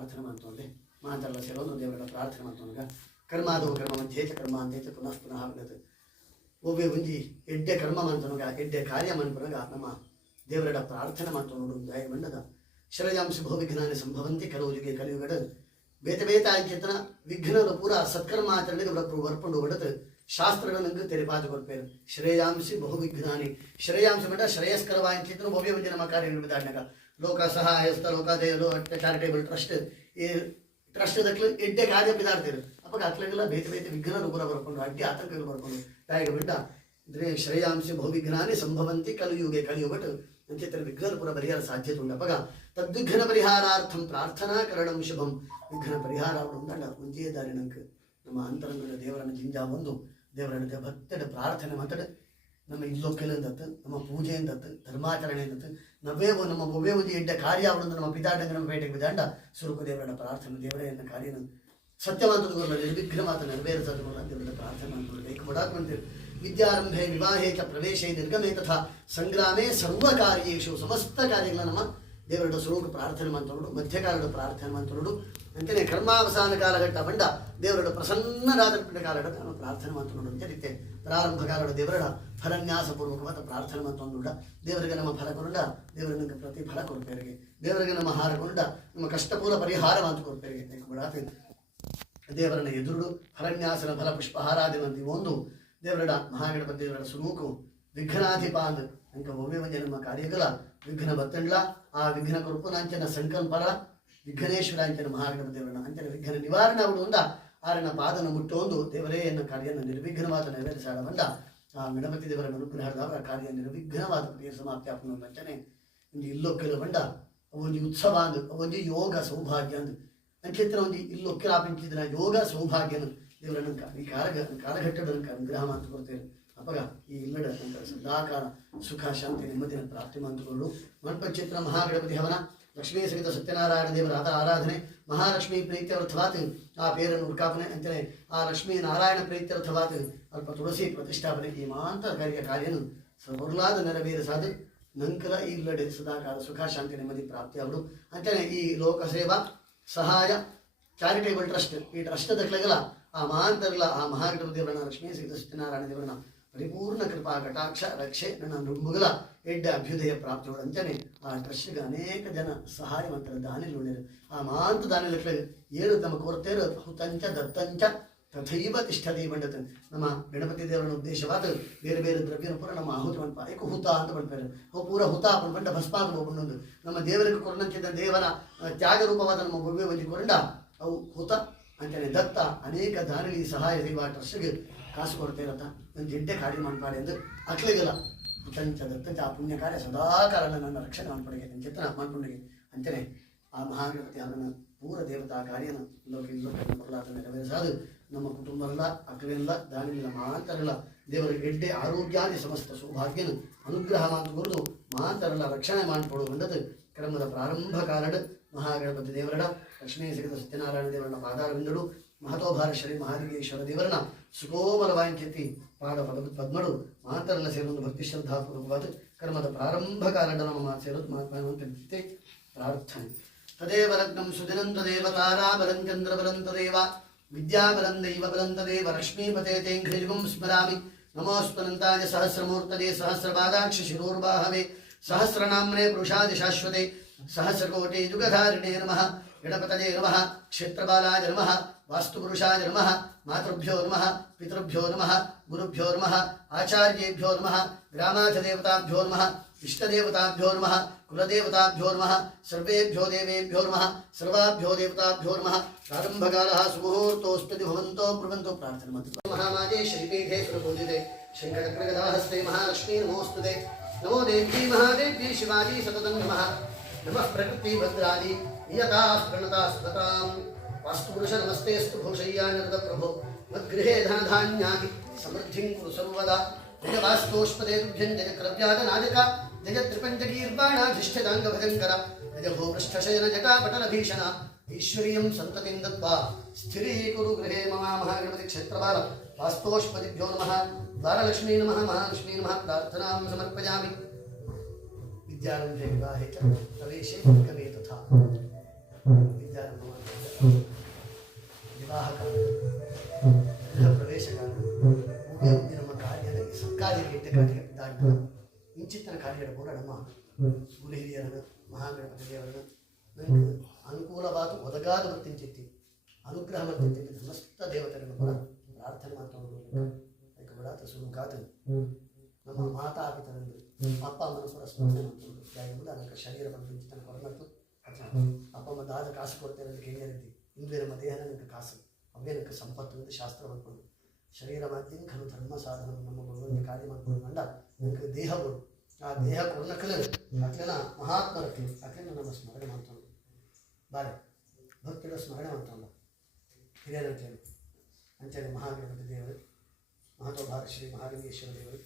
ಪ್ರಾರ್ಥನೆ ಮಾಡ್ತೋಂದೆ ಮಾತೆಲ್ಲ ಸೇರೋದು ದೇವರ ಪ್ರಾರ್ಥನೆ ಮಾಡ್ತೋಂಗ ಕರ್ಮಾದವು ಕರ್ಮ ಮಧ್ಯೆ ಚ ಕರ್ಮ ಅಂತೈತೆ ಪುನಃ ಪುನಃ ಆಗತ್ತೆ ಒಬ್ಬೆ ಒಂಜಿ ಎಡ್ಡೆ ಕರ್ಮ ಮಾಡ್ತೋನಗ ಎಡ್ಡೆ ಕಾರ್ಯ ಮಾಡ್ಕೊಳಗ ನಮ್ಮ ದೇವರ ಪ್ರಾರ್ಥನೆ ಮಾಡ್ತೋಡು ದಯ ಮಂಡದ ಶರಜಾಂಶ ಬಹುವಿಘ್ನಾನಿ ಸಂಭವಂತಿ ಕೆಲವು ಯುಗೆ ಕಲಿಯುಗಡ ಬೇತೆ ಬೇತೆ ಆಯ್ಕೆತನ ವಿಘ್ನದ ಪೂರ ಸತ್ಕರ್ಮಾಚರಣೆಗೆ ಬರ್ಪುಂಡು ಹೊಡೆದು ಶಾಸ್ತ್ರಗಳನ್ನು ತೆರೆಪಾತು ಕೊಡ್ಪೇರು ಶ್ರೇಯಾಂಸಿ ಬಹುವಿಘ್ನಾನಿ ಶ್ರೇಯಾಂಶ ಮಂಡ ಶ್ರೇಯಸ್ಕರವಾಯಿತು ಭವ್ಯ ಒಂಜಿ ನಮ್ಮ ಕಾರ್ಯ ನಿರ್ವಿಧಾನಗ ಲೋಕ ಸಹಾಯಸ್ಥ ಲೋಕಾದೇವರು ಚಾರಿಟೇಬಲ್ ಟ್ರಸ್ಟ್ ಈ ಟ್ರಸ್ಟ್ ದಕ್ಲು ಎಡ್ಡೆ ಕಾರ್ಯ ಬಿದಾಡ್ತೀರು ಅವಾಗ ಅಕ್ಲೆಲ್ಲ ಬೇತೆ ಬೇತೆ ವಿಘ್ನರು ಪೂರ ಬರ್ಕೊಂಡು ಅಡ್ಡಿ ಆತಂಕಗಳು ಬರ್ಕೊಂಡು ತಾಯಿಗೆ ಬಿಟ್ಟ ಅಂದ್ರೆ ಶ್ರೇಯಾಂಸಿ ಬಹುವಿಘ್ನಾನಿ ಸಂಭವಂತಿ ಕಲಿಯುಗೆ ಕಲಿಯುಗಟ್ ಅಂಚೇತರ ವಿಘ್ನ ಪೂರ ಪರಿಹಾರ ಸಾಧ್ಯತೆ ಉಂಟು ಅವಾಗ ತದ್ವಿಘ್ನ ಪರಿಹಾರಾರ್ಥಂ ಪ್ರಾರ್ಥನಾ ಕರಣಂ ಶುಭಂ ವಿಘ್ನ ಪರಿಹಾರ ಉಂಡ ಒಂದೇ ದಾರಿ ನಂಗೆ ನಮ್ಮ ಅಂತರಂಗದ ದೇವರನ್ನು ಜಿಂಜಾ ಬಂದು ದೇವರನ್ನ ಭಕ್ತಡ ಪ್ರಾರ್ಥನೆ ಮಾತಾಡ ನಮ್ಮ ಇಲ್ಲೊಕ್ಕೆಲಂದತ್ತು ನಮ್ಮ ಪೂಜೆಯಿಂದತ್ತು ಧರ್ಮಾಚರಣೆಯಿಂದತ್ತು ನಮ್ಮ ಒಬ್ಬೇ ಒಂದು ಎಡ್ಡ ಕಾರ್ಯ ಅವಳನ್ನು ನಮ್ಮ ಪಿತಾಟಂಗ ನಮ್ಮ ಪೇಟೆಗೆ ಬಿದ್ದಾಂಡ ಸುರುಕು ದೇವರನ್ನ ಪ್ರಾರ್ಥನೆ ದೇವರನ್ನ ಕಾರ್ಯನ ಸತ್ಯವಂತದ ನಿರ್ವಿಘ್ನ ಮಾತು ನೆರವೇರಿಸೋದು ದೇವರ ಪ್ರಾರ್ಥನೆ ಮಾಡ್ಕೊಂಡು ಕೈಗೆ ಕೊಡಾಕೊಂತೀರಿ ವಿದ್ಯಾರಂಭೆ ವಿವಾಹೇ ಚ ಪ್ರವೇಶೇ ನಿರ್ಗಮೇ ತಥಾ ಸಂಗ್ರಾಮೇ ಸರ್ವ ಕಾರ್ಯೇಶು ಸಮಸ್ತ ಕಾರ್ಯಗಳ ನಮ್ಮ ದೇವರ ಸ್ವರೂಪ ಪ್ರಾರ್ಥನೆ ಮಾಡ್ತೋಡು ಮಧ್ಯಕಾಲದ ಪ್ರಾರ್ಥನೆ ಮಾಡ್ತೋಡು ಅಂತಲೇ ಕರ್ಮಾವಸಾನ ಕಾಲಘಟ್ಟ ಬಂಡ ದೇವರ ಪ್ರಸನ್ನರಾದ ಕಾಲಘಟ್ಟ ನಾವು ಪ್ರಾರ್ಥನೆ ಮಾಡ್ತೋಡು ಅಂತ ರೀತಿ ಪ್ರಾರಂಭ ಕಾಲದ ದೇವರ ಫಲನ್ಯಾಸಪೂರ್ವಕವಾದ ಪ್ರಾರ್ಥನೆ ಮಾಡ್ತೊಂಡುಡ ದೇವರಿಗೆ ನಮ್ಮ ಫಲ ಕೊಂಡ ದೇವರಿಗೆ ಪ್ರತಿ ಫಲ ಕೊಡ್ಪೇರಿಗೆ ದೇವರಿಗೆ ನಮ್ಮ ಹಾರ ಕೊಂಡ ನಮ್ಮ ಕಷ್ಟಪೂರ ಪರಿಹಾರ ಮಾತು ಕೊಡ್ಪೇರಿಗೆ ಬಿಡಾತ ದೇವರನ್ನ ಎದುರುಡು ಫಲನ್ಯಾಸನ ಫಲ ಪುಷ್ಪಹಾರಾದಿವಂತಿ ಒಂದು ದೇವರ ಮಹಾಗಣಪತಿ ದೇವರ ಸ್ವರೂಪು ವಿಘ್ನಾಧಿಪ ಅಂದ್ ಅಂಕ ಒಮ್ಮೆ ಒಂಜೆ ನಮ್ಮ ಕಾರ್ಯಗಳ ವಿಘ್ನ ಬತ್ತಂಡ್ಲ ಆ ವಿಘ್ನ ಕೊರ್ಪುನಾಂಚನ ಸಂಕಲ್ಪರ ವಿಘ್ನೇಶ್ವರಾಂಚನ ಮಹಾಗಣಪತಿ ದೇವರನ್ನ ಅಂಚನ ವಿಘ್ನ ನಿವಾರಣೆ ಅವಡುಂದ ಆರನ ಪಾದನ ಮುಟ್ಟೊಂದು ದೇವರೇ ಎನ್ನ ಕಾರ್ಯನ ನಿರ್ವಿಘ್ನವಾದ ನೆರವೇರಿಸಾಡ ಬಂದ ಆ ಗಣಪತಿ ದೇವರ ಅನುಗ್ರಹದ ಕಾರ್ಯ ನಿರ್ವಿಘ್ನವಾದ ಪ್ರಿಯ ಸಮಾಪ್ತಿ ಆಪನ ಅಂಚನೆ ಒಂದು ಇಲ್ಲೊಕ್ಕೆಲ ಬಂಡ ಒಂದು ಉತ್ಸವ ಅಂದು ಒಂದು ಯೋಗ ಸೌಭಾಗ್ಯ ಅಂದು ಅಂಚೆತ್ರ ಒಂದು ಇಲ್ಲೊಕ್ಕೆಲ ಆಪಿಂಚಿದ್ರ ಯೋಗ ಸೌಭಾಗ್ಯನ ದೇವರನ್ನ ಈ ಕಾಲಘಟ್ಟದ ಅನುಗ್ರಹ ಮಾತು ಕೊಡ್ತೇವೆ ಅಪಗ ಈ ಇಲ್ಲಡ ಸದಾಕಾಲ ಸುಖ ಶಾಂತಿ ನೆಮ್ಮದಿನ ಪ್ರಾಪ್ತಿ ಮಾಡಿಕೊಂಡು ಮನ್ಪಚಿತ್ರ ಮಹಾಗಣಪತಿ ಹವನ ಲಕ್ಷ್ಮೀ ಸಹಿತ ಸತ್ಯನಾರಾಯಣ ದೇವರ ಆರಾಧನೆ ಮಹಾಲಕ್ಷ್ಮೀ ಪ್ರೀತ್ಯರ್ಥವಾತ್ ಆ ಪೇರನ್ನು ಉಡ್ಕಾಪನೆ ಅಂತಲೇ ಆ ಲಕ್ಷ್ಮೀ ನಾರಾಯಣ ಪ್ರೀತ್ಯರ್ಥವಾತ್ ಅಲ್ಪ ತುಳಸಿ ಪ್ರತಿಷ್ಠಾಪನೆ ಈ ಮಾಂತ ಕಾರ್ಯನು ಸರ್ವರ್ಲಾದ ನೆರವೇರಿಸಾದ ನಂತರ ಈ ಇಲ್ಲಡೆ ಸದಾಕಾಲ ಸುಖ ಶಾಂತಿ ನೆಮ್ಮದಿ ಪ್ರಾಪ್ತಿ ಅವರು ಅಂತಲೇ ಈ ಲೋಕ ಸೇವಾ ಸಹಾಯ ಚಾರಿಟೇಬಲ್ ಟ್ರಸ್ಟ್ ಈ ಟ್ರಸ್ಟ್ ದಕ್ಲಗಲ ಆ ಮಹಾಂತರ್ಲ ಆ ಮಹಾಗಣಪತಿ ದೇವರನ್ನ ಲಕ್ಷ್ಮೀ ಸಹಿತ ಸತ್ಯನಾರಾಯಣ ದೇವರನ್ನ ಪರಿಪೂರ್ಣ ಕೃಪಾ ಕಟಾಕ್ಷ ರಕ್ಷೆ ನನ್ನ ನುಂಬುಗಲ ಎಡ್ಡ ಅಭ್ಯುದಯ ಪ್ರಾಪ್ತಿಗಳು ಅಂತಾನೆ ಆ ಟ್ರಸ್ಟ್ಗೆ ಅನೇಕ ಜನ ಸಹಾಯವಂತರ ದಾನಿಗಳು ಉಳಿದರು ಆ ಮಹಾಂತ ದಾನಿಗಳು ಏನು ತಮ್ಮ ಕೊರತೆರು ಹುತಂಚ ದತ್ತಂಚ ತಥೈವ ತಿಷ್ಠತಿ ಬಂಡತ ನಮ್ಮ ಗಣಪತಿ ದೇವರನ್ನ ಉದ್ದೇಶವಾದ ಬೇರೆ ಬೇರೆ ದ್ರವ್ಯನ ಪೂರ ನಮ್ಮ ಆಹುತಿ ಮನ್ಪ ಏಕ ಹುತ ಅಂತ ಬಂಡ್ತಾರೆ ಅವು ಪೂರ ಹುತ ಬಂಡ ಭಸ್ಮಾದ ಒಬ್ಬನೊಂದು ನಮ್ಮ ದೇವರಿಗೆ ಕೊರನಂಚಿದ್ದ ದೇವರ ತ್ಯಾಗ ರೂಪವಾದ ನಮ್ಮ ಭವ್ಯ ಒಂದು ಕೊರಂಡ ಅವು ಹುತ ಅಂತಾನೆ ದತ್ತ ಅನೇಕ ದಾನಿಗಳಿಗೆ ಸಹಾಯ ಸೇವಾ ಟ್ರಸ್ಟ್ಗೆ ಕಾಸು ಕೊಡ್ತೇರತ್ತ ಒಂದು ಜಿಡ್ಡೆ ಕಾರ್ಯ ಮಾಡ್ಪಾಡೆ ಎಂದು ಅಕ್ಲಿಗಲ್ಲ ಹುತಂಚ ದತ್ತಂಚ ಆ ಪುಣ್ಯ ಕಾರ್ಯ ಸದಾಕಾಲ ನನ್ನ ರಕ್ಷಣೆ ಮಾಡ್ಪಡೆಗೆ ಚಿತ್ತನ ಮಾಡ್ಕೊಂಡೆಗೆ ಅಂತಾನೆ ಆ ಮಹಾಗಣಪತಿ ಅವರನ್ನ ಪೂರ ದೇವತಾ ಕಾರ್ಯನ ಲೋಕ ನೆರವೇರಿಸಾದು ನಮ್ಮ ಕುಟುಂಬಲ್ಲ ಅಕ್ಲೆಲ್ಲ ದಾನಿಲ್ಲ ಮಾತರಲ್ಲ ದೇವರ ಗೆಡ್ಡೆ ಆರೋಗ್ಯಾದಿ ಸಮಸ್ತ ಸೌಭಾಗ್ಯನು ಅನುಗ್ರಹ ಮಾತುಕೊರದು ಮಾತರಲ್ಲ ರಕ್ಷಣೆ ಮಾಡಿಕೊಡುವಂಥದ್ದು ಕ್ರಮದ ಪ್ರಾರಂಭ ಕಾರಣ ಮಹಾಗಣಪತಿ ದೇವರಡ ಲಕ್ಷ್ಮೀ ಸಹಿತ ಸತ್ಯನಾರಾಯಣ ದೇವರನ್ನ ಪಾದಾರವಿಂದಳು ಮಹತೋಭಾರ ಶ್ರೀ ಮಹಾಲಿಂಗೇಶ್ವರ ದೇವರನ್ನ ಸುಕೋಮಲವಾಂಕೆತ್ತಿ ಪಾದ ಪದ್ಮಡು ಮಾತರಲ್ಲ ಸೇರೊಂದು ಭಕ್ತಿ ಶ್ರದ್ಧಾಪೂರ್ವಕವಾದ ಕರ್ಮದ ಪ್ರಾರಂಭ ಕಾರಣ ನಮ್ಮ ಸೇರೋದು ಮಹಾತ್ಮ ಪ್ರಾರ್ಥನೆ ತದೇವ ಲಗ್ನಂ ಸುದಿನಂ ತದೇವ ತಾರಾಬಲಂ ಚಂದ್ರಬಲಂ ತದೇವ ವಿದ್ಯಾಬಲಂ ದೈವ ಬಲಂ ತದೇವ ಲಕ್ಷ್ಮೀಪತೆ ತೇಂಘ್ರಿಯುಗಂ ಸ್ಮರಾಮಿ ನಮೋಸ್ಮನಂತಾಯ ಸಹಸ್ರಮೂರ್ತದೆ ಸಹಸ್ರಪಾದಾಕ್ಷ ಶಿರೋರ್ಬಾಹವೇ ಸಹಸ್ರನಾಮ್ನೇ ಪುರುಷಾದಿ ಶಾಶ್ವತೆ ಸಹಸ್ರಕೋಟಿ ಯುಗಧಾರಿಣೇ ನಮಃ ಗಣಪತಯೇ ನಮಃ ಕ್ಷೇತ್ರಪಾಲಾಯ ನಮಃ ವಾಸ್ತುಪುರುಷಾಯ ನಮಃ ಮಾತೃಭ್ಯೋ ನಮಃ ಪಿತೃಭ್ಯೋ ನಮಃ ಗುರುಭ್ಯೋ ನಮಃ ಆಚಾರ್ಯೇಭ್ಯೋ ನಮಃ ಗ್ರಾಮಾಧಿದೇವತಾಭ್ಯೋ ನಮಃ ಇಷ್ಟದೇವತಾಭ್ಯೋ ನಮಃ ಕುಲದೇವತಾಭ್ಯೋ ನಮಃ ಸರ್ವೇಭ್ಯೋ ದೇವೇಭ್ಯೋ ನಮಃ ಸರ್ವಾಭ್ಯೋ ದೇವತಾಭ್ಯೋ ನಮಃ ಪ್ರಾರಂಭಕಾಲಃ ಸುಮುಹೂರ್ತೋಸ್ಪತಿ ಭವಂತೋ ಬ್ರುವಂತೋ ಪ್ರಾರ್ಥನೆ ಮತ್ತು ಮಹಾಮಾಜೆ ಶ್ರೀಪೀಠೆ ಸುರಪೂಜಿತೆ ಶಂಕರಕ್ರಗದಾಹಸ್ತೆ ಮಹಾಲಕ್ಷ್ಮೀ ನಮೋಸ್ತುತೆ ನಮೋ ದೇವ್ಯೈ ಮಹಾದೇವ್ಯೈ ಶಿವಾಜಿ ಸತತಂ ನಮಃ ನಮಃ ಪ್ರಕೃತಿ ಭದ್ರಾದಿ ಯಥಾ ಪ್ರಣತಾ ಸ್ಮತಾಂ ವಾಸ್ತುಪುರುಷ ನಮಸ್ತೆಸ್ತು ಭೂಷಯ್ಯಾನರದ ಪ್ರಭೋ ಮದ್ಗೃಹೇ ಧನಧಾನ್ಯಾದಿ ಸಮೃದ್ಧಿಂ ಕುರು ಸರ್ವದಾ ಜಯ ವಾಸ್ತೋಷ್ಪದೇಭ್ಯಂ ಜಯ ಕ್ರವ್ಯಾದ ನಾಯಕ ಜಯ ತ್ರಿಪಂಚಗೀರ್ವಾಣಾಧಿಷ್ಠಿತಾಂಗ ಭಜಂಕರ ಜಯ ಭೂಪೃಷ್ಠಶಯನ ಜಟಾಪಟಲ ಭೀಷಣ ಐಶ್ವರ್ಯಂ ಸಂತತಿಂ ದತ್ವಾ ಸ್ಥಿರೀಕುರು ಗೃಹೇ ಮಮ ಮಹಾಗಣಪತಿ ಕ್ಷೇತ್ರಪಾಲ ವಾಸ್ತೋಷ್ಪದಿಭ್ಯೋ ನಮಃ ದ್ವಾರಲಕ್ಷ್ಮೀ ನಮಃ ಮಹಾಲಕ್ಷ್ಮೀ ನಮಃ ಪ್ರಾರ್ಥನಾಂ ಸಮರ್ಪಯಾಮಿ ವಿದ್ಯಾರಂಭೆ ವಿವಾಹೇ ಚ ಪ್ರವೇಶೇ ನಿರ್ಗಮೇ ತಥಾ ವಿದ್ಯಾರಂಭ ವಿವಾಹ ಕಾಲ, ಗೃಹ ಪ್ರವೇಶ ಕಾಲ, ನಮ್ಮ ಕಾರ್ಯದ ಸರ್ಕಾರಿ ರೀತಿಯ ಕಾರ್ಯ ಇದ್ದಾಗ ಇಂಚಿತ್ತನ ಕಾರ್ಯದ ಕೂಡ ನಮ್ಮ ಗುರು ಹಿರಿಯರನ್ನು ಮಹಾಗಣಪತಿ ದೇವರನ್ನು ನನಗೆ ಅನುಕೂಲವಾದ ಒದಗಾದ ಬರ್ತಿಂಚಿತ್ತಿ ಅನುಗ್ರಹ ಮಾಡ್ತಿಂಚಿತ್ತಿ ಸಮಸ್ತ ದೇವತೆಗಳನ್ನು ಕೂಡ ಪ್ರಾರ್ಥನೆ ಮಾಡ್ಕೊಂಡು ಅದಕ್ಕೆ ಬಿಡಾತ ಸುರುಕಾತ ನಮ್ಮ ಮಾತಾ ಪಿತರಂದ್ರು ಅಪ್ಪ ಅಮ್ಮನ ಕೂಡ ಸ್ಮರಣೆ ಮಾಡ್ಕೊಂಡು ಎಂಬುದು ಅದಕ್ಕೆ ಶರೀರ ಬಂದು ತನ್ನ ಕೊರಮತ್ತು ಅಪ್ಪ ಅಮ್ಮ ದಾದ ಕಾಸು ಕೊಡ್ತೇನೆ ಅಂತ ಕೇಳಿದ್ದಿ ಇಂದು ನಮ್ಮ ದೇಹ ನನಗೆ ಕಾಸು ಅವೇ ನನಗೆ ಸಂಪತ್ತು ಅಂತ ಶಾಸ್ತ್ರ ಮಾಡ್ಕೊಂಡು ಶರೀರ ಮಾತಿನ ಖಲು ಧರ್ಮ ಸಾಧನ ನಮ್ಮ ಭಗವಂತ ಕಾರ್ಯ ಮಾಡ್ಕೊಂಡು ಕಂಡ ನನಗೆ ದೇಹಗಳು ಆ ದೇಹ ಕೊಡನಕ್ಕಲೇ ಅಕ್ಲೇನ ಮಹಾತ್ಮರಕ್ಕೆ ಅಕ್ಲೇನ ನಮ್ಮ ಸ್ಮರಣೆ ಮಾಡ್ಕೊಂಡು ಬಾರೆ ಭಕ್ತರ ಸ್ಮರಣೆ ಮಾಡ್ತಾವಲ್ಲ ಹಿರಿಯರಂತೇಳಿ ಅಂಚನೆ ಮಹಾಗಣಪತಿ ದೇವರು ಮಹತ್ವಭಾರ ಶ್ರೀ ಮಹಾಲಿಂಗೇಶ್ವರ ದೇವರು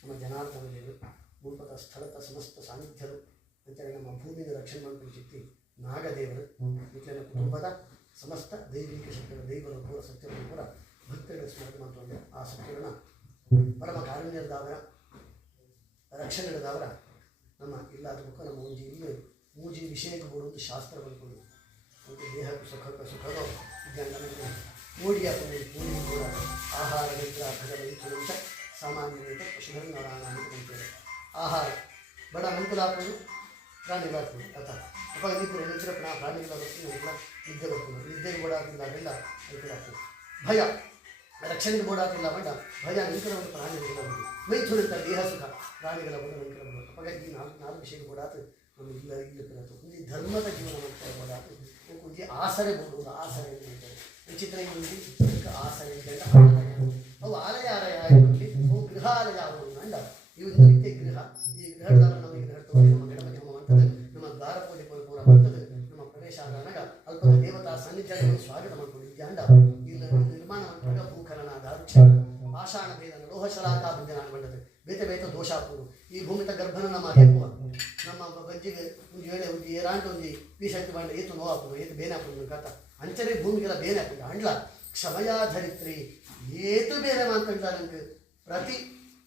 ನಮ್ಮ ಜನಾರ್ದನ ದೇವರು ಭೂಪದ ಸ್ಥಳದ ಸಮಸ್ತ ಸಾನ್ನಿಧ್ಯರು ಅಂತೇಳಿ ನಮ್ಮ ಭೂಮಿಗೆ ರಕ್ಷಣೆ ಮಾಡ್ಕೊಂಡು ಚಿತ್ತಿ ನಾಗದೇವರು ಇತನ ಕುಟುಂಬದ ಸಮಸ್ತ ದೈವಿಕ ಶಕ್ತಿಗಳ ದೈವರ ಪೂರ ಸತ್ಯವನ್ನು ಕೂಡ ಭಕ್ತರಿಗೆ ಸ್ಮರಣೆ ಮಾಡ್ಕೊಂಡು ಆ ಸತ್ಯಗಳನ್ನ ಪರಮ ಕಾರುಣ್ಯದಾವರ ರಕ್ಷಣೆದಾವರ ನಮ್ಮ ಇಲ್ಲಾದ ಮುಖ ನಮ್ಮ ಮೂಜಿ ಇಲ್ಲಿ ಮೂಜಿ ವಿಷಯಕ್ಕೆ ಕೊಡುವುದು ಶಾಸ್ತ್ರ ಬಂದ್ಕೊಂಡು ಮತ್ತು ದೇಹಕ್ಕೆ ಸುಖದ ನನಗೆ ಮೂಡಿಯ ಮೂಡಿ ಕೂಡ ಆಹಾರ ನಿಗ್ರಹ ಭಗವಂತ ಸಾಮಾನ್ಯತೆ ಪಶುಧರ್ಮರಾಣ ಅಂತೇಳಿ ಆಹಾರ ಬಡ ಅನುಕೂಲ ಹಾಕೋದು ಪ್ರಾಣಿಗಳಾಗ್ತದೆ ಅಥವಾ ಅಪ್ಪ ನಿದ್ರೆ ಪ್ರಾಣಿಗಳ ಎಲ್ಲ ನಿದ್ದೆ ಬರ್ತದೆ ನಿದ್ದೆಗೆ ಬೋಡಾಕಿಲ್ಲ ಅದೆಲ್ಲ ಅನುಕೂಲ ಆಗ್ತದೆ ಭಯ ರಕ್ಷಣೆಗೆ ಬೋಡಾಕಿಲ್ಲ ಬಂಡ ಭಯ ನಂತರ ಒಂದು ಪ್ರಾಣಿಗಳ ಬಂದು ಮೈಥುಳಿತ ದೇಹ ಸುಖ ಪ್ರಾಣಿಗಳ ಬಂದು ನಂತರ ಬಂದು ಅಪ್ಪಾಗ ಈ ನಾಲ್ಕು ವಿಷಯಕ್ಕೆ ಬೋಡಾತು ನಮಗೆ ಇಲ್ಲ ಇಲ್ಲತ್ತು ಒಂದು ಧರ್ಮದ ಜೀವನ ಮಾಡ್ತಾರೆ ಬೋಡಾತು ಒಂದು ಆಸರೆ ಬೋಡುವುದು ಆಸರೆ ವಿಚಿತ್ರ ಆಸರೆ ಅವು ಆಲಯ ಆಲಯ ಆಗಿರಲಿ ಅವು ಗೃಹಾಲಯ ಆಗುವುದು ಅಂಡ ಇವು ನಿತ್ಯ ಗೃಹ ಈ ಗೃಹದ ನಮಗೆ ಗೃಹ ನಮ್ಮ ಗಣಪತಿ ಹೋಮ ಅಂತದ್ದು ನಮ್ಮ ದ್ವಾರ ಪೂಜೆ ಪೂರ ಬರ್ತದೆ ನಮ್ಮ ಪ್ರವೇಶ ಆದಾಗ ಅಲ್ಪದ ದೇವತಾ ಸನ್ನಿಧಾನ ಸ್ವಾಗತ ಮಾಡ್ಕೊಂಡಿದ್ದೆ ಅಂಡ ಇಲ್ಲಿ ನಿರ್ಮಾಣ ಮಾಡಿದಾಗ ಭೂಕರಣ ದಾರುಕ್ಷ ಪಾಷಾಣ ಭೇದನ ಲೋಹ ಶಲಾಕಾ ಬಂಧನ ಬಂಡದು ಬೇತೆ ಬೇತ ದೋಷಾಪುರು ಈ ಭೂಮಿತ ಗರ್ಭನ ನಮ್ಮ ಹೆಪ್ಪುವ ನಮ್ಮ ಬಜ್ಜಿಗೆ ಒಂದು ವೇಳೆ ಒಂದು ಏರಾಂಟು ಒಂದು ಪೀಶಕ್ತಿ ಬಂಡ ಏತು ನೋವಾಪುರು ಏತು ಬೇನೆ ಹಾಕೊಂಡು ಕಥ ಅಂಚನೆ ಭೂಮಿಗೆಲ್ಲ ಬೇನೆ ಹಾಕೊಂಡು ಅಂಡ್ಲ ಕ್ಷಮಯಾಧರಿತ್ರಿ ಏತು ಬೇರೆ ಮಾಡ್ಕೊಂಡ ನನಗೆ ಪ್ರತಿ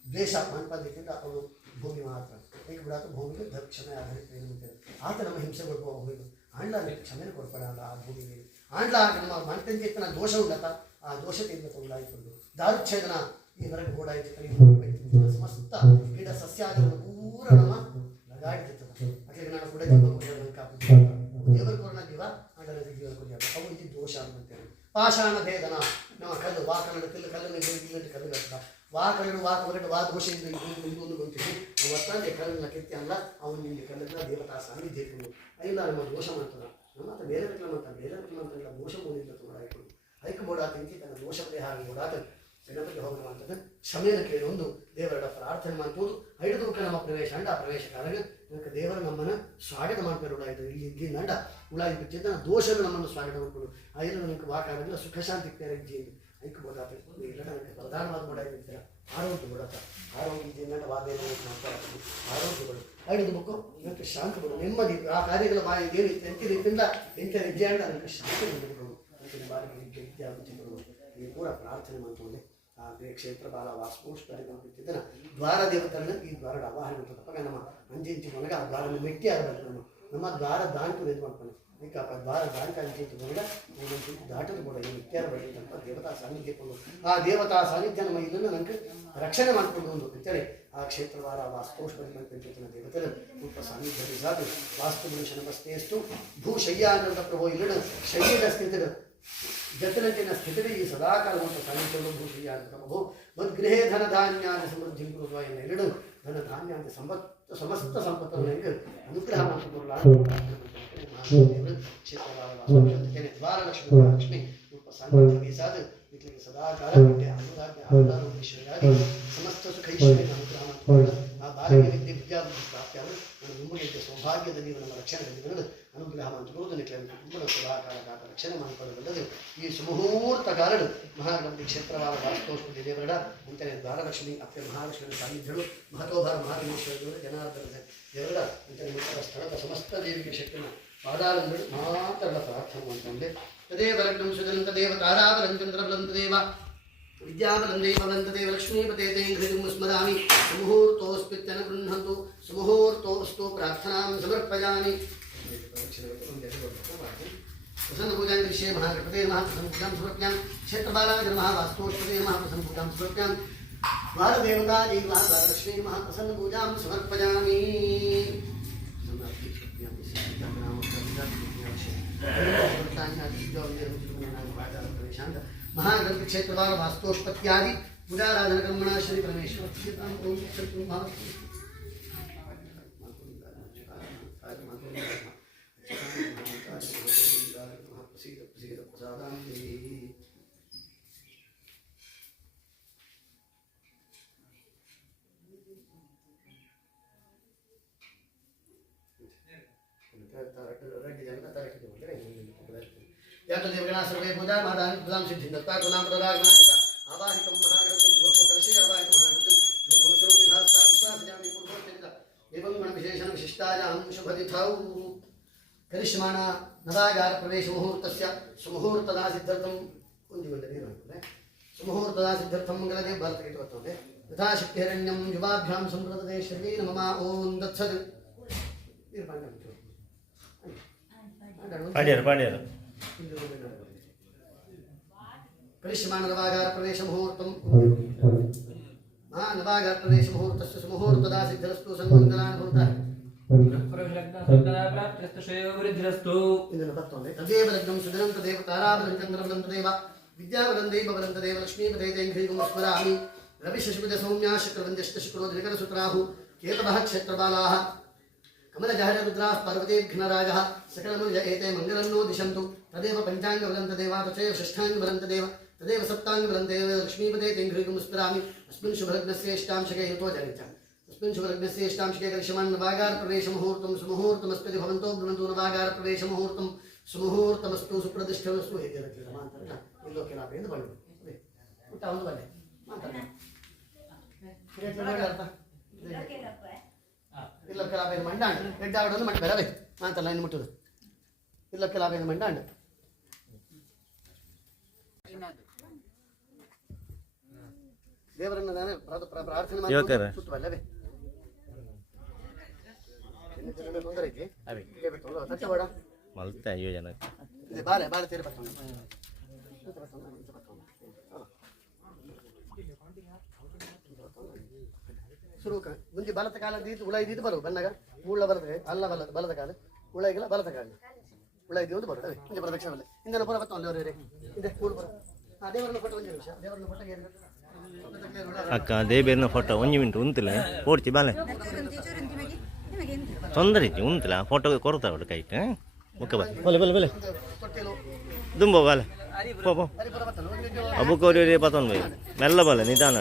ದ್ವೇಷ ಮಾಡ್ಕೊಂಡಿದ್ದ ಅವನು ಭೂಮಿ ಮಾತ್ರ ಈಗ ಬಿಡಾತ ಭೂಮಿಗೆ ಕ್ಷಮೆ ಆಧರಿತ್ರಿ ಅಂತೇಳಿ ಆತ ನಮ್ಮ ಹಿಂಸೆ ಕೊಡುವ ಭೂಮಿಗೆ ಆಂಡ್ಲ ಅದಕ್ಕೆ ಕ್ಷಮೆ ಕೊಡ್ಬೇಡಲ್ಲ ಆ ಭೂಮಿಗೆ ಆಂಡ್ಲ ನಮ್ಮ ಮನತಂತೆ ನನ್ನ ದೋಷ ಉಳ್ಳತ ಆ ದೋಷತೆಯಿಂದ ಉಳ್ಳಾಯಿಕೊಂಡು ದಾರುಚ್ಛೇದನ ಈ ಹೊರಗೆ ಓಡಾಯಿತು ಸಮಸ್ತ ಗಿಡ ಸಸ್ಯಾದಿಗಳು ಪೂರ ನಮ್ಮ ಲಗಾಡಿರ್ತದೆ ಅದಕ್ಕೆ ನಾನು ಕೂಡ ದೇವರ ಕೊರೋಣ ಜೀವ ಅದರ ಜೀವ ಕೊಡಿ ಅವು ಇದು ದೋಷ ಅಂತೇಳಿ ಪಾಷಾಣ ಭೇದನ ನಮ್ಮ ಕಲ್ಲು ವಾ ಕನ್ನಡ ಕಲ್ಲನ್ನು ಇಲ್ಲಂటే ಕಲ್ಲು ಕಟ್ಟ ವಾ ಕನ್ನಡ ವಾ ಹೊರಗಡೆ ವಾ ದೋಷದಿಂದ ಇದೊಂದು ಬಂತೀವಿ ಒತ್ತಂದೆ ಕಲ್ಲನ್ನ ಕೆತ್ತಿ ಅಲ್ಲ ಅವನು ನಿಮಗೆ ಕಲ್ಲನ್ನ ದೇವತಾ ಸಾನ್ನಿಧ್ಯ ಇಟ್ಕೊಂಡು ಇಲ್ಲ ನಮ್ಮ ದೋಷ ಮಾಡ್ತಾನೆ ನಮ್ಮ ಹತ್ರ ಬೇರೆ ಮಾಡ್ತಾನೆ ಬೇರೆ ಮಾಡ್ತಾನೆ ದೋಷ ಮೂಡಿಲ್ಲ ತುಂಬ ಆಯ್ಕೊಂಡು ಅದಕ್ಕೆ ಬೋಡಾತ ಇಂತಿ ತನ್ನ ದೋಷ ಪರಿಹಾರ ಬೋಡಾತ ಗಣಪತಿ ಹೋಗಣ ಅಂತದ್ದು ಕ್ಷಮೆಯನ್ನು ಕೇಳಿ ಒಂದು ದೇವರ ಪ್ರಾರ್ಥನೆ ಮಾಡ್ಬೋದು ಐದು ನಮ್ಮ ಪ್ರವೇಶ ಅಂಡ ಪ್ರವೇಶ ಕಾಲಾಗ ನನಗೆ ದೇವರು ನಮ್ಮನ್ನು ಸ್ವಾಗತ ಮಾಡ್ತಾರೆ ಇದು ಇಲ್ಲಿ ಇದ್ದೀನಿ ಅಂಡ ಉಳಾಗಿ ಬಿಟ್ಟಿದ್ದ ದೋಷಗಳು ನಮ್ಮನ್ನು ಸ್ವಾಗತ ಮಾಡ್ಕೊಂಡು ಆ ಇಲ್ಲ ನನಗೆ ವಾಕಾಗಲ್ಲ ಸುಖ ಶಾಂತಿ ಇಜ್ಜಿ ಅದಕ್ಕೆ ಬೋದಾತ ಇಲ್ಲ ನನಗೆ ಪ್ರಧಾನವಾದ ಬೋಡಾಗಿರ್ತೀರ ಆರೋಗ್ಯ ಬೋಡಾತ ಆರೋಗ್ಯ ಇದ್ದಿಂದ ವಾದೇನ ಮಾತಾಡ್ತೀನಿ ಆರೋಗ್ಯಗಳು ಐದು ಮಕ್ಕಳು ನನಗೆ ಶಾಂತಿ ಕೊಡು ನೆಮ್ಮದಿ ಆ ಕಾರ್ಯಗಳ ಏನು ಎಂತ ರೀತಿಯಿಂದ ಎಂತ ಹೆಜ್ಜೆ ಅಂಡ ನನಗೆ ಶಾಂತಿ ಕೊಡಬೇಕು ಅಂತಿನ ಬಾರಿಗೆ ಹೆಜ್ಜೆ ವಿದ್ಯೆ ಆಗುತ್ತಿದ್ದರು ಈ ಪೂರ ಪ್ರಾರ್ಥನೆ ಮಾಡ್ಕೊಂಡೆ ಆ ಕ್ಷೇತ್ರ ಬಾಲ ವಾಸ್ಪೋಷ್ಟಿದ್ದನ ದ್ವಾರ ದೇವತರನ್ನ ಈ ದ್ವಾರದ ಆವಾಹನೆ ಮಾಡ್ತಪ್ಪಾಗ ನಮ್ಮ ಅಂಜಿಂಚಿ ಕೊನೆಗೆ ಆ ದ್ವಾರನ ಮೆಟ್ಟಿ ಆಗಬೇಕು ನಮ್ಮ ದ್ವಾರ ದಾಂಟು ಇದು ಮಾಡ್ಕೊಂಡು ಈಗ ದ್ವಾರ ದಾಂಟ ಅಂಚಿಂಚು ಕೊನೆಗೆ ಒಂದೊಂದು ದಾಟದ ಕೂಡ ಏನು ಇತ್ಯಾರ ಬರ್ತಂತ ದೇವತಾ ಸಾನ್ನಿಧ್ಯಕೊಂಡು ಆ ದೇವತಾ ಸಾನ್ನಿಧ್ಯ ನಮ್ಮ ಇದನ್ನು ನನಗೆ ರಕ್ಷಣೆ ಮಾಡಿಕೊಂಡು ಒಂದು ಅಂತೇಳಿ ಆ ಕ್ಷೇತ್ರವಾರ ವಾಸ್ತೋಷ್ಪರಿಮಂತ್ರಿನ ದೇವತೆಗಳು ರೂಪ ಸಾನ್ನಿಧ್ಯ ಸಾಧು ವಾಸ್ತು ಮನುಷ್ಯನ ಬಸ್ತೆಯಷ್ಟು ಭೂಶಯ್ಯಾನಂದ ಪ್ರಭೋ ಇಲ್ಲ ಶಯ್ಯದ ಸ್ಥಿತಿಗಳು ಜತನಂಚಿನ ಸ್ಥಿತಿಗೆ ಈ ಸದಾಕಾಲ ಮತ್ತು ಸಾನ್ನಿಧ್ಯಗಳು ಭೂಶಯ್ಯ ಅಂತ ಪ್ರಭೋ ಮದ್ಗೃಹೇ ಧನಧಾನ್ಯಾದಿ ಸಮೃದ್ಧಿ ಕುರುವ ಎರಡು ಧನಧಾನ್ಯಾದಿ ಸಮಸ್ತ ಸಂಪತ್ತನ್ನು ನನಗೆ ಅನುಗ್ರಹ ಮಾಡಿಕೊಳ್ಳ ದ್ವಾರಲಕ್ಷ್ಮಿ ಲಕ್ಷ್ಮಿ ರೂಪ ಸಾನ್ನಿಧ್ಯ ಸಾಧು ಇಟ್ಲಿಗೆ ಸದಾಕಾಲ ಅನುರಾಜ್ಯ ಸಮಸ್ತ ಸುಖೈಶ್ವರ್ಯ ಅನುಗ್ರಹ ಮಾಡಿಕೊಳ್ಳ ಆ ಬಾರಿಗೆ ವಿದ್ಯೆ ವಿದ್ಯಾಬುದ್ಧಿ ಪ್ರಾಪ್ತಿಯಾದರು ನನ್ನ ಮುಂಬಳಿಗೆ ಸೌಭಾಗ್ಯದ ನೀವು ನಮ್ಮ ರಕ್ಷಣೆ ಅನುಗ್ರಹ ಮಾಡಿಕೊಳ್ಳುವುದನ್ನು ಕುಟುಂಬದ ಸದಾಕಾಲ ರಕ್ಷಣೆ ಮಾಡಿಕೊಳ್ಳಬಲ್ಲದು ಈ ಸುಮುಹೂರ್ತ ಕಾಲಗಳು ಮಹಾಗಣಪತಿ ಕ್ಷೇತ್ರವಾದ ವಾಸ್ತೋಷ್ಪತಿ ದೇವರ ಅಂತೆಯೇ ದ್ವಾರಲಕ್ಷ್ಮಿ ಅತ್ತೆ ಮಹಾಲಕ್ಷ್ಮಿ ಸಾನ್ನಿಧ್ಯಗಳು ಮಹತೋಭಾರ ಮಹಾಲಿಂಗೇಶ್ವರ ದೇವರು ಜನಾರ್ದನ ದೇವರ ಅಂತೆಯೇ ಮುಂತಾದ ಸ್ಥಳದ ಸಮಸ್ತ ದೇವಿಗೆ ಶಕ್ತಿಯನ್ನು ಪಾದಾರಂಭಗಳು ಮಾತ್ರ ಪ್ರಾರ್ಥನೆ ಮಾಡಿಕೊಂಡೆ ತದೇವ ಲಗ್ನಂ ಸುಜನಂತ ದೇವ ತಾರಾಬಲಂ ಚಂದ್ರಬಲಂತ ದೇವ ವಿದ್ಯಾಬಲಂ ದೇವಬಲಂತ ದೇವ ಲಕ್ಷ್ಮೀಪತೆ ತೇಂಘ್ರಿಂ ಸ್ಮರಾಮಿ ಸುಮುಹೂರ್ತೋಸ್ಪಿತ್ಯನ ಗೃಹಂತು ಸುಮುಹೂರ್ತೋಸ್ತು ಪ್ರಾರ್ಥನಾಂ ಸಮರ್ಪಯಾಮಿ प्रसन्नपूजां विषये महागणपते नमः प्रसन्नपूजां समर्प्यां क्षेत्रबालाय नमः वास्तुष्पते नमः प्रसन्नपूजां समर्प्यां द्वारदेवतायै नमः द्वारलक्ष्मी नमः प्रसन्नपूजां समर्पयामि महागणपति क्षेत्रबाल वास्तुष्पत्यादि पूजाराधन कर्मणा श्री परमेश्वर देवगणा सर्वे पूजा मादानि पूजां सिद्धिं दत्ता गुणां प्रदागणायिका आवाहितं महागणपतिं भूर्भुकलशे आवाहितं महागणपतिं भूर्भुवस्वरूपिधास्तारुत्वासजामि पूर्वोत्तिरिता एवं गुणविशेषण विशिष्टायां शुभतिथौ करिष्यमाणा नवागार प्रवेश मुहूर्तस्य सुमुहूर्तदा सिद्धर्थं सुमुहूर्तदा सिद्धर्थं मंगलदेव भारतगीत वर्तते यथा शक्तिरण्यं युवाभ्यां संप्रदते शरीर मम ओं दत्सत् पाड्यार करिष्यमाण नवागार प्रवेश मुहूर्तम नवागार प्रवेश मुहूर्तस्य सुमुहूर्तदा सिद्धरस्तु सन्मंगलान् भवतः तदेव लग्नं सुदिनं तदेव ताराबलं चन्द्रबलं तदेव विद्याबलं देवबलं तदेव लक्ष्मीपते ह्रीगं स्मरामि रविशशिपद सौम्या शुक्रवन्द्यश्च शुक्रो दिनकरसूत्राहु केतवः क्षेत्रबालाः कमलजहर रुद्राः पार्वतीघ्नराजः सकलमुनिज एते मङ्गलं नो दिशन्तु तदेव पञ्चाङ्गबलं तदेव तथैव षष्ठाङ्गबलं तदेव तदेव सप्ताङ्गबलं तदेव लक्ष्मीपते ह्रीगं स्मरामि अस्मिन् शुभलग्नस्य इष्टांशके हेतो जनितं तस्मिन् शुभलग्नस्य इष्टांशके करिष्यमाण नवागार प्रवेश मुहूर्तं सुमुहूर्तमस्ति भवन्तो ब्रह्मन्तु नवागार प्रवेश मुहूर्तं सुमुहूर्तमस्तु सुप्रतिष्ठमस्तु हे देवमान्तरः इल्लोके लाभेंद्र बಳ್ಳು ಊಟ ಒಂದು ಬಳ್ಳೆ ಮಾತಾಡ ಇಲ್ಲಕ್ಕೆ ಲಾಭೇನು ಮಂಡಾಂಡ ರೆಡ್ಡ ಆಡೋದು ಮಂಡ ಬೇರೆ ಮಾತಲ್ಲ ಇನ್ನು ಮುಟ್ಟುದು ಇಲ್ಲಕ್ಕೆ ಲಾಭೇನು ಮಂಡಾಂಡ ದೇವರನ್ನ ನಾನೇ ಪ್ರಾರ್ಥನೆ ಮಾಡಿ ಸುತ್ತು ಬಲ್ಲವೇ ತೊಂದರೆ ಐತಿ ತಟ್ಟೆ ಬೇಡ ಮಲ್ತೆ ಯೋಜನೆ ಬಾಳೆ ಬಾಳೆ ತೀರಿ ಬರ್ತಾನೆ ಶುರುಕ ಮುಂದೆ ಬಲದ ಕಾಲ ದೀತು ಉಳ ಇದ್ದು ಬರು ಬನ್ನಾಗ ಮೂಳ ಬಲದ ಅಲ್ಲ ಬಲದ ಕಾಲ ಉಳ ಈಗಲ್ಲ ಬಲದ ಕಾಲ ಉಳ ಇದ್ದು ಒಂದು ಬರೋದು ಮುಂದೆ ಪ್ರದಕ್ಷಿಣೆ ಬಲ್ಲ ಹಿಂದೆ ಪುರ ಬತ್ತ ಅಲ್ಲವರೇ ಇದೆ ಕೂಡು ಬರ ದೇವರನ್ನ ಫೋಟೋ ಒಂದು ನಿಮಿಷ ದೇವರನ್ನ ಫೋಟೋ ಅಕ್ಕ ದೇಬೇರ್ನ ಫೋಟೋ ಒಂದು ಮಿನಿಟ್ ಉಂತಿಲ್ಲ ಓಡ್ತಿ ಬಾಲೆ ತೊಂದರೆ ಇತ್ತು ಉಂತಿಲ್ಲ ಫೋಟೋಗೆ ಕೊರತಾವಳು ಕೈಟ್ ಮುಖ ಬಾ ಬಲೆ ಬಲೆ ಬಲೆ ದುಂಬ ಬಾಲೆ ಪೋ ಪೋ ಅಬು ಕೋರಿ ಪತೊಂದು ಬೈ ಮೆಲ್ಲ ಬಾಲೆ ನಿಧಾನ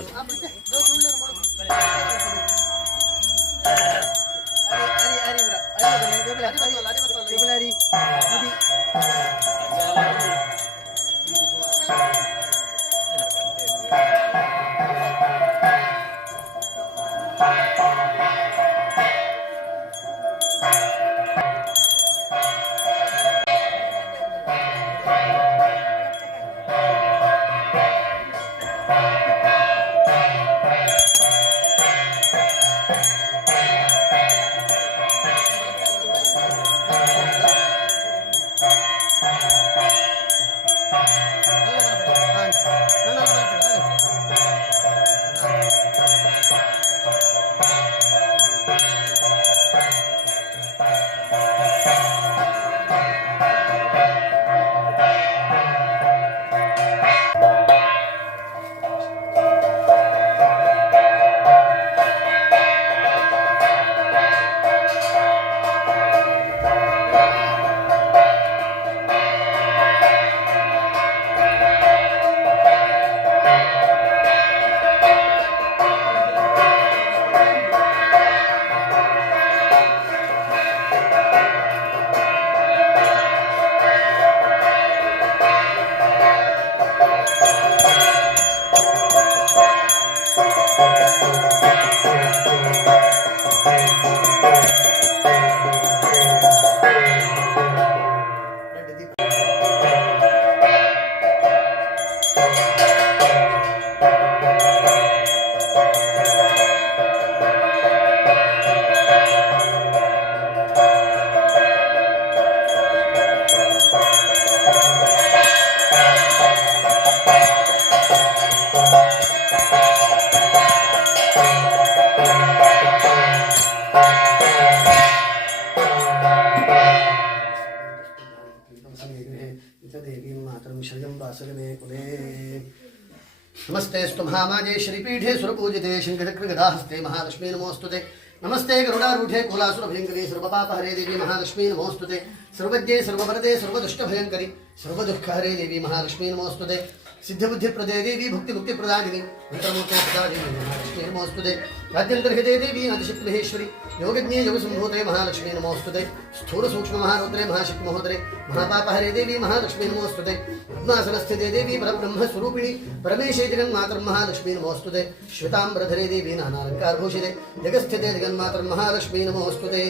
नमस्तेस्तु महामाजे श्रीपीठे सुरपूजिते शङ्खचक्रगदाहस्ते महालक्ष्मी नमोस्तुते नमस्ते गरुडारूढे कुलासुरभयङ्करी सर्वपापहरे देवी महालक्ष्मी नमोस्तुते सर्वज्ञे सर्ववरदे सर्वदुष्टभयङ्करी सर्वदुःखहरे देवी महालक्ष्मी नमोस्तुते सिद्धिबुद्धिप्रदे देवी भुक्तिमुक्तिप्रदायिनी मंत्रमूर्ते सदा देवी महालक्ष्मी नमोस्तुते राज्यन्तर्हिते देवी आदिशक्तिमहेश्वरी योगज्ञे योगसम्भूते महालक्ष्मी नमोस्तुते स्थूल सूक्ष्म महारुद्रे महाशक्ति महोदरे महापापहरे देवी महालक्ष्मी नमोस्तुते पद्मासनस्थिते देवी परब्रह्म स्वरूपिणी परमेशे जगन्मातर महालक्ष्मी नमोस्तुते श्वेताम्बरधरे देवी नानालङ्कारभूषिते जगस्थिते जगन्मातर महालक्ष्मी नमोस्तुते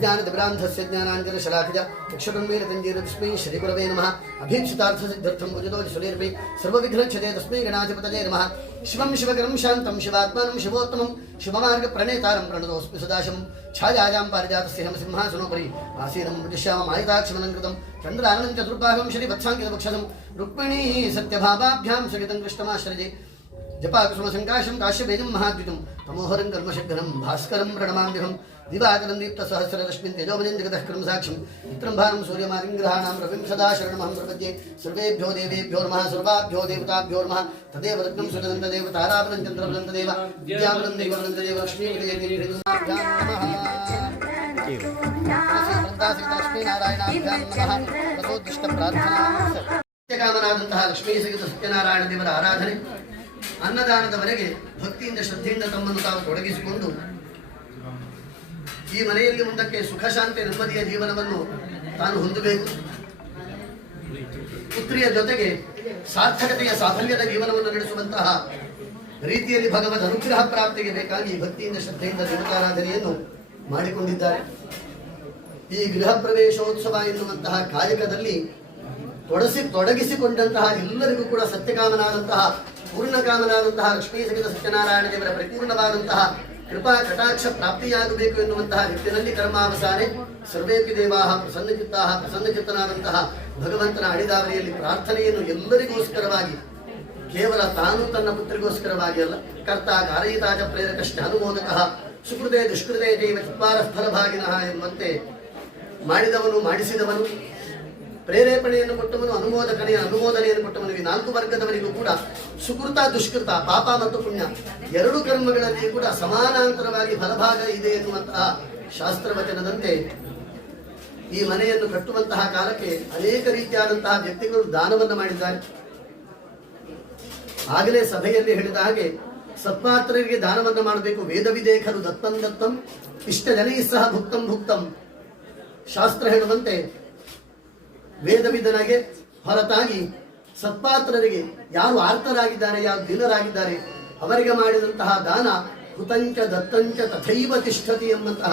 ज्ञानदिब्रान्धस्य ज्ञानाञ्जनशलाखजा अक्षरन्मेलतञ्जीर तस्मै श्रीगुरवे नमः अभीप्सितार्थसिद्ध्यर्थं भुजदोजसुलेर्पे सर्वविघ्नच्छते तस्मै गणाधिपतये नमः शिवं शिवकरं शान्तं शिवात्मानं शिवोत्तमं शिवमार्गप्रणेतारं प्रणतोऽस्मि सदाशिवं छायायां पारिजातस्य हेमसिंहासनोपरि आसीनं मृदिश्याममायिताक्षमलङ्कृतं चन्द्राननं चतुर्बाहुं श्रीवत्साङ्कितवक्षसं रुक्मिणी सत्यभावाभ्यां सहितं कृष्णमाश्रजे जपाकुसुमसङ्काशं काश्यपेजं महाद्युतं तमोहरं कर्मशग्रहं भास्करं प्रणमाम्यहं दिवाकरं दीप्तसहस्ररश्मिन् तेजोमयं जगतः क्रम साक्षिं मित्रं भारं सूर्यमादिग्रहाणां रविं सदा शरणमहं प्रपद्ये सर्वेभ्यो देवेभ्यो नमः सर्वाभ्यो देवताभ्यो नमः तदेव रत्नं सुतदन्तदेव ताराबलं चन्द्रबलन्तदेव विद्याबलं देवबलन्तदेव लक्ष्मीदेवीभ्यां नमः ಸತ್ಯಕಾಮನಾದಂತಹ ಲಕ್ಷ್ಮೀ ಸಹಿತ ಸತ್ಯನಾರಾಯಣ ದೇವರ ಆರಾಧನೆ ಅನ್ನದಾನದವರೆಗೆ ಭಕ್ತಿಯಿಂದ ಶ್ರದ್ಧೆಯಿಂದ ತಮ್ಮನ್ನು ತಾವು ತೊಡಗಿಸಿಕೊಂಡು ಈ ಮನೆಯಲ್ಲಿ ಮುಂದಕ್ಕೆ ಸುಖ ಶಾಂತಿ ನೆಮ್ಮದಿಯ ಜೀವನವನ್ನು ತಾನು ಹೊಂದಬೇಕು. ಪುತ್ರಿಯ ಜೊತೆಗೆ ಸಾರ್ಥಕತೆಯ ಸಾಫಲ್ಯದ ಜೀವನವನ್ನು ನಡೆಸುವಂತಹ ರೀತಿಯಲ್ಲಿ ಭಗವದ್ ಅನುಗ್ರಹ ಪ್ರಾಪ್ತಿಗೆ ಬೇಕಾಗಿ ಭಕ್ತಿಯಿಂದ ಶ್ರದ್ಧೆಯಿಂದ ದೇವತಾರಾಧನೆಯನ್ನು ಮಾಡಿಕೊಂಡಿದ್ದಾರೆ. ಈ ಗೃಹ ಪ್ರವೇಶೋತ್ಸವ ಎನ್ನುವಂತಹ ಕಾಯಕದಲ್ಲಿ ತೊಡಗಿಸಿಕೊಂಡಂತಹ ಎಲ್ಲರಿಗೂ ಕೂಡ ಸತ್ಯಕಾಮನಾದಂತಹ ಪೂರ್ಣಕಾಮನಾದಂತಹ ಲಕ್ಷ್ಮೀ ಸಹಿತ ಸತ್ಯನಾರಾಯಣ ದೇವರ ಪರಿಪೂರ್ಣವಾದಂತಹ ಕೃಪಾ ಕಟಾಕ್ಷ ಪ್ರಾಪ್ತಿಯಾಗಬೇಕು ಎನ್ನುವಂತಹ ನಿಟ್ಟಿನಲ್ಲಿ ಕರ್ಮಾವಸಾನೆ ಸರ್ವೇಪಿ ದೇವಾಹ ಪ್ರಸನ್ನಚಿತ್ತನಾದಂತಹ ಭಗವಂತನ ಅಡಿದಾವರಿಯಲ್ಲಿ ಪ್ರಾರ್ಥನೆಯನ್ನು ಎಲ್ಲರಿಗೋಸ್ಕರವಾಗಿ ಕೇವಲ ತಾನು ತನ್ನ ಪುತ್ರಿಗೋಸ್ಕರವಾಗಿ ಅಲ್ಲ ಕರ್ತ ಕಾರಯಿತಾಜ ಪ್ರೇರಕಶ್ಚ ಅನುಮೋದಕಃ ಸುಕೃತೆ ದುಷ್ಕೃತೆ ದೇವ ಚತ್ವಾರ ಫಲಭಾಗಿನಃ ಎಂಬಂತೆ ಮಾಡಿದವನು ಮಾಡಿಸಿದವನು ಪ್ರೇರೇಪಣೆಯನ್ನು ಕೊಟ್ಟವನು ಅನುಮೋದನೆಯನ್ನು ಕೊಟ್ಟವನು ಈ ನಾಲ್ಕು ವರ್ಗದವರಿಗೂ ಕೂಡ ಸುಕೃತ ದುಷ್ಕೃತ ಪಾಪ ಮತ್ತು ಪುಣ್ಯ ಎರಡು ಕರ್ಮಗಳಲ್ಲಿ ಕೂಡ ಸಮಾನಾಂತರವಾಗಿ ಫಲಭಾಗ ಇದೆ ಎನ್ನುವಂತಹ ಶಾಸ್ತ್ರವಚನದಂತೆ ಈ ಮನೆಯನ್ನು ಕಟ್ಟುವಂತಹ ಕಾಲಕ್ಕೆ ಅನೇಕ ರೀತಿಯಾದಂತಹ ವ್ಯಕ್ತಿಗಳು ದಾನವನ್ನು ಮಾಡಿದ್ದಾರೆ. ಆಗಲೇ ಸಭೆಯಲ್ಲಿ ಹೇಳಿದ ಹಾಗೆ ಸತ್ಪಾತ್ರರಿಗೆ ದಾನವನ್ನು ಮಾಡಬೇಕು. ವೇದವಿದೇಖರು ದತ್ತಂ ದತ್ತಂ ಇಷ್ಟ ಜನೈ ಸಹ ಭುಕ್ತಂ ಭುಕ್ತಂ ಶಾಸ್ತ್ರ ಹೇಳುವಂತೆ ವೇದವಿದನಿಗೆ ಹೊರತಾಗಿ ಸತ್ಪಾತ್ರರಿಗೆ ಯಾರು ಆರ್ತರಾಗಿದ್ದಾರೆ ಯಾರು ದೀನರಾಗಿದ್ದಾರೆ ಅವರಿಗೆ ಮಾಡಿದಂತಹ ದಾನ ಹುತಂಚ ದತ್ತಂಚ ತಥೈವ ತಿಷ್ಠತಿ ಎಂಬಂತಹ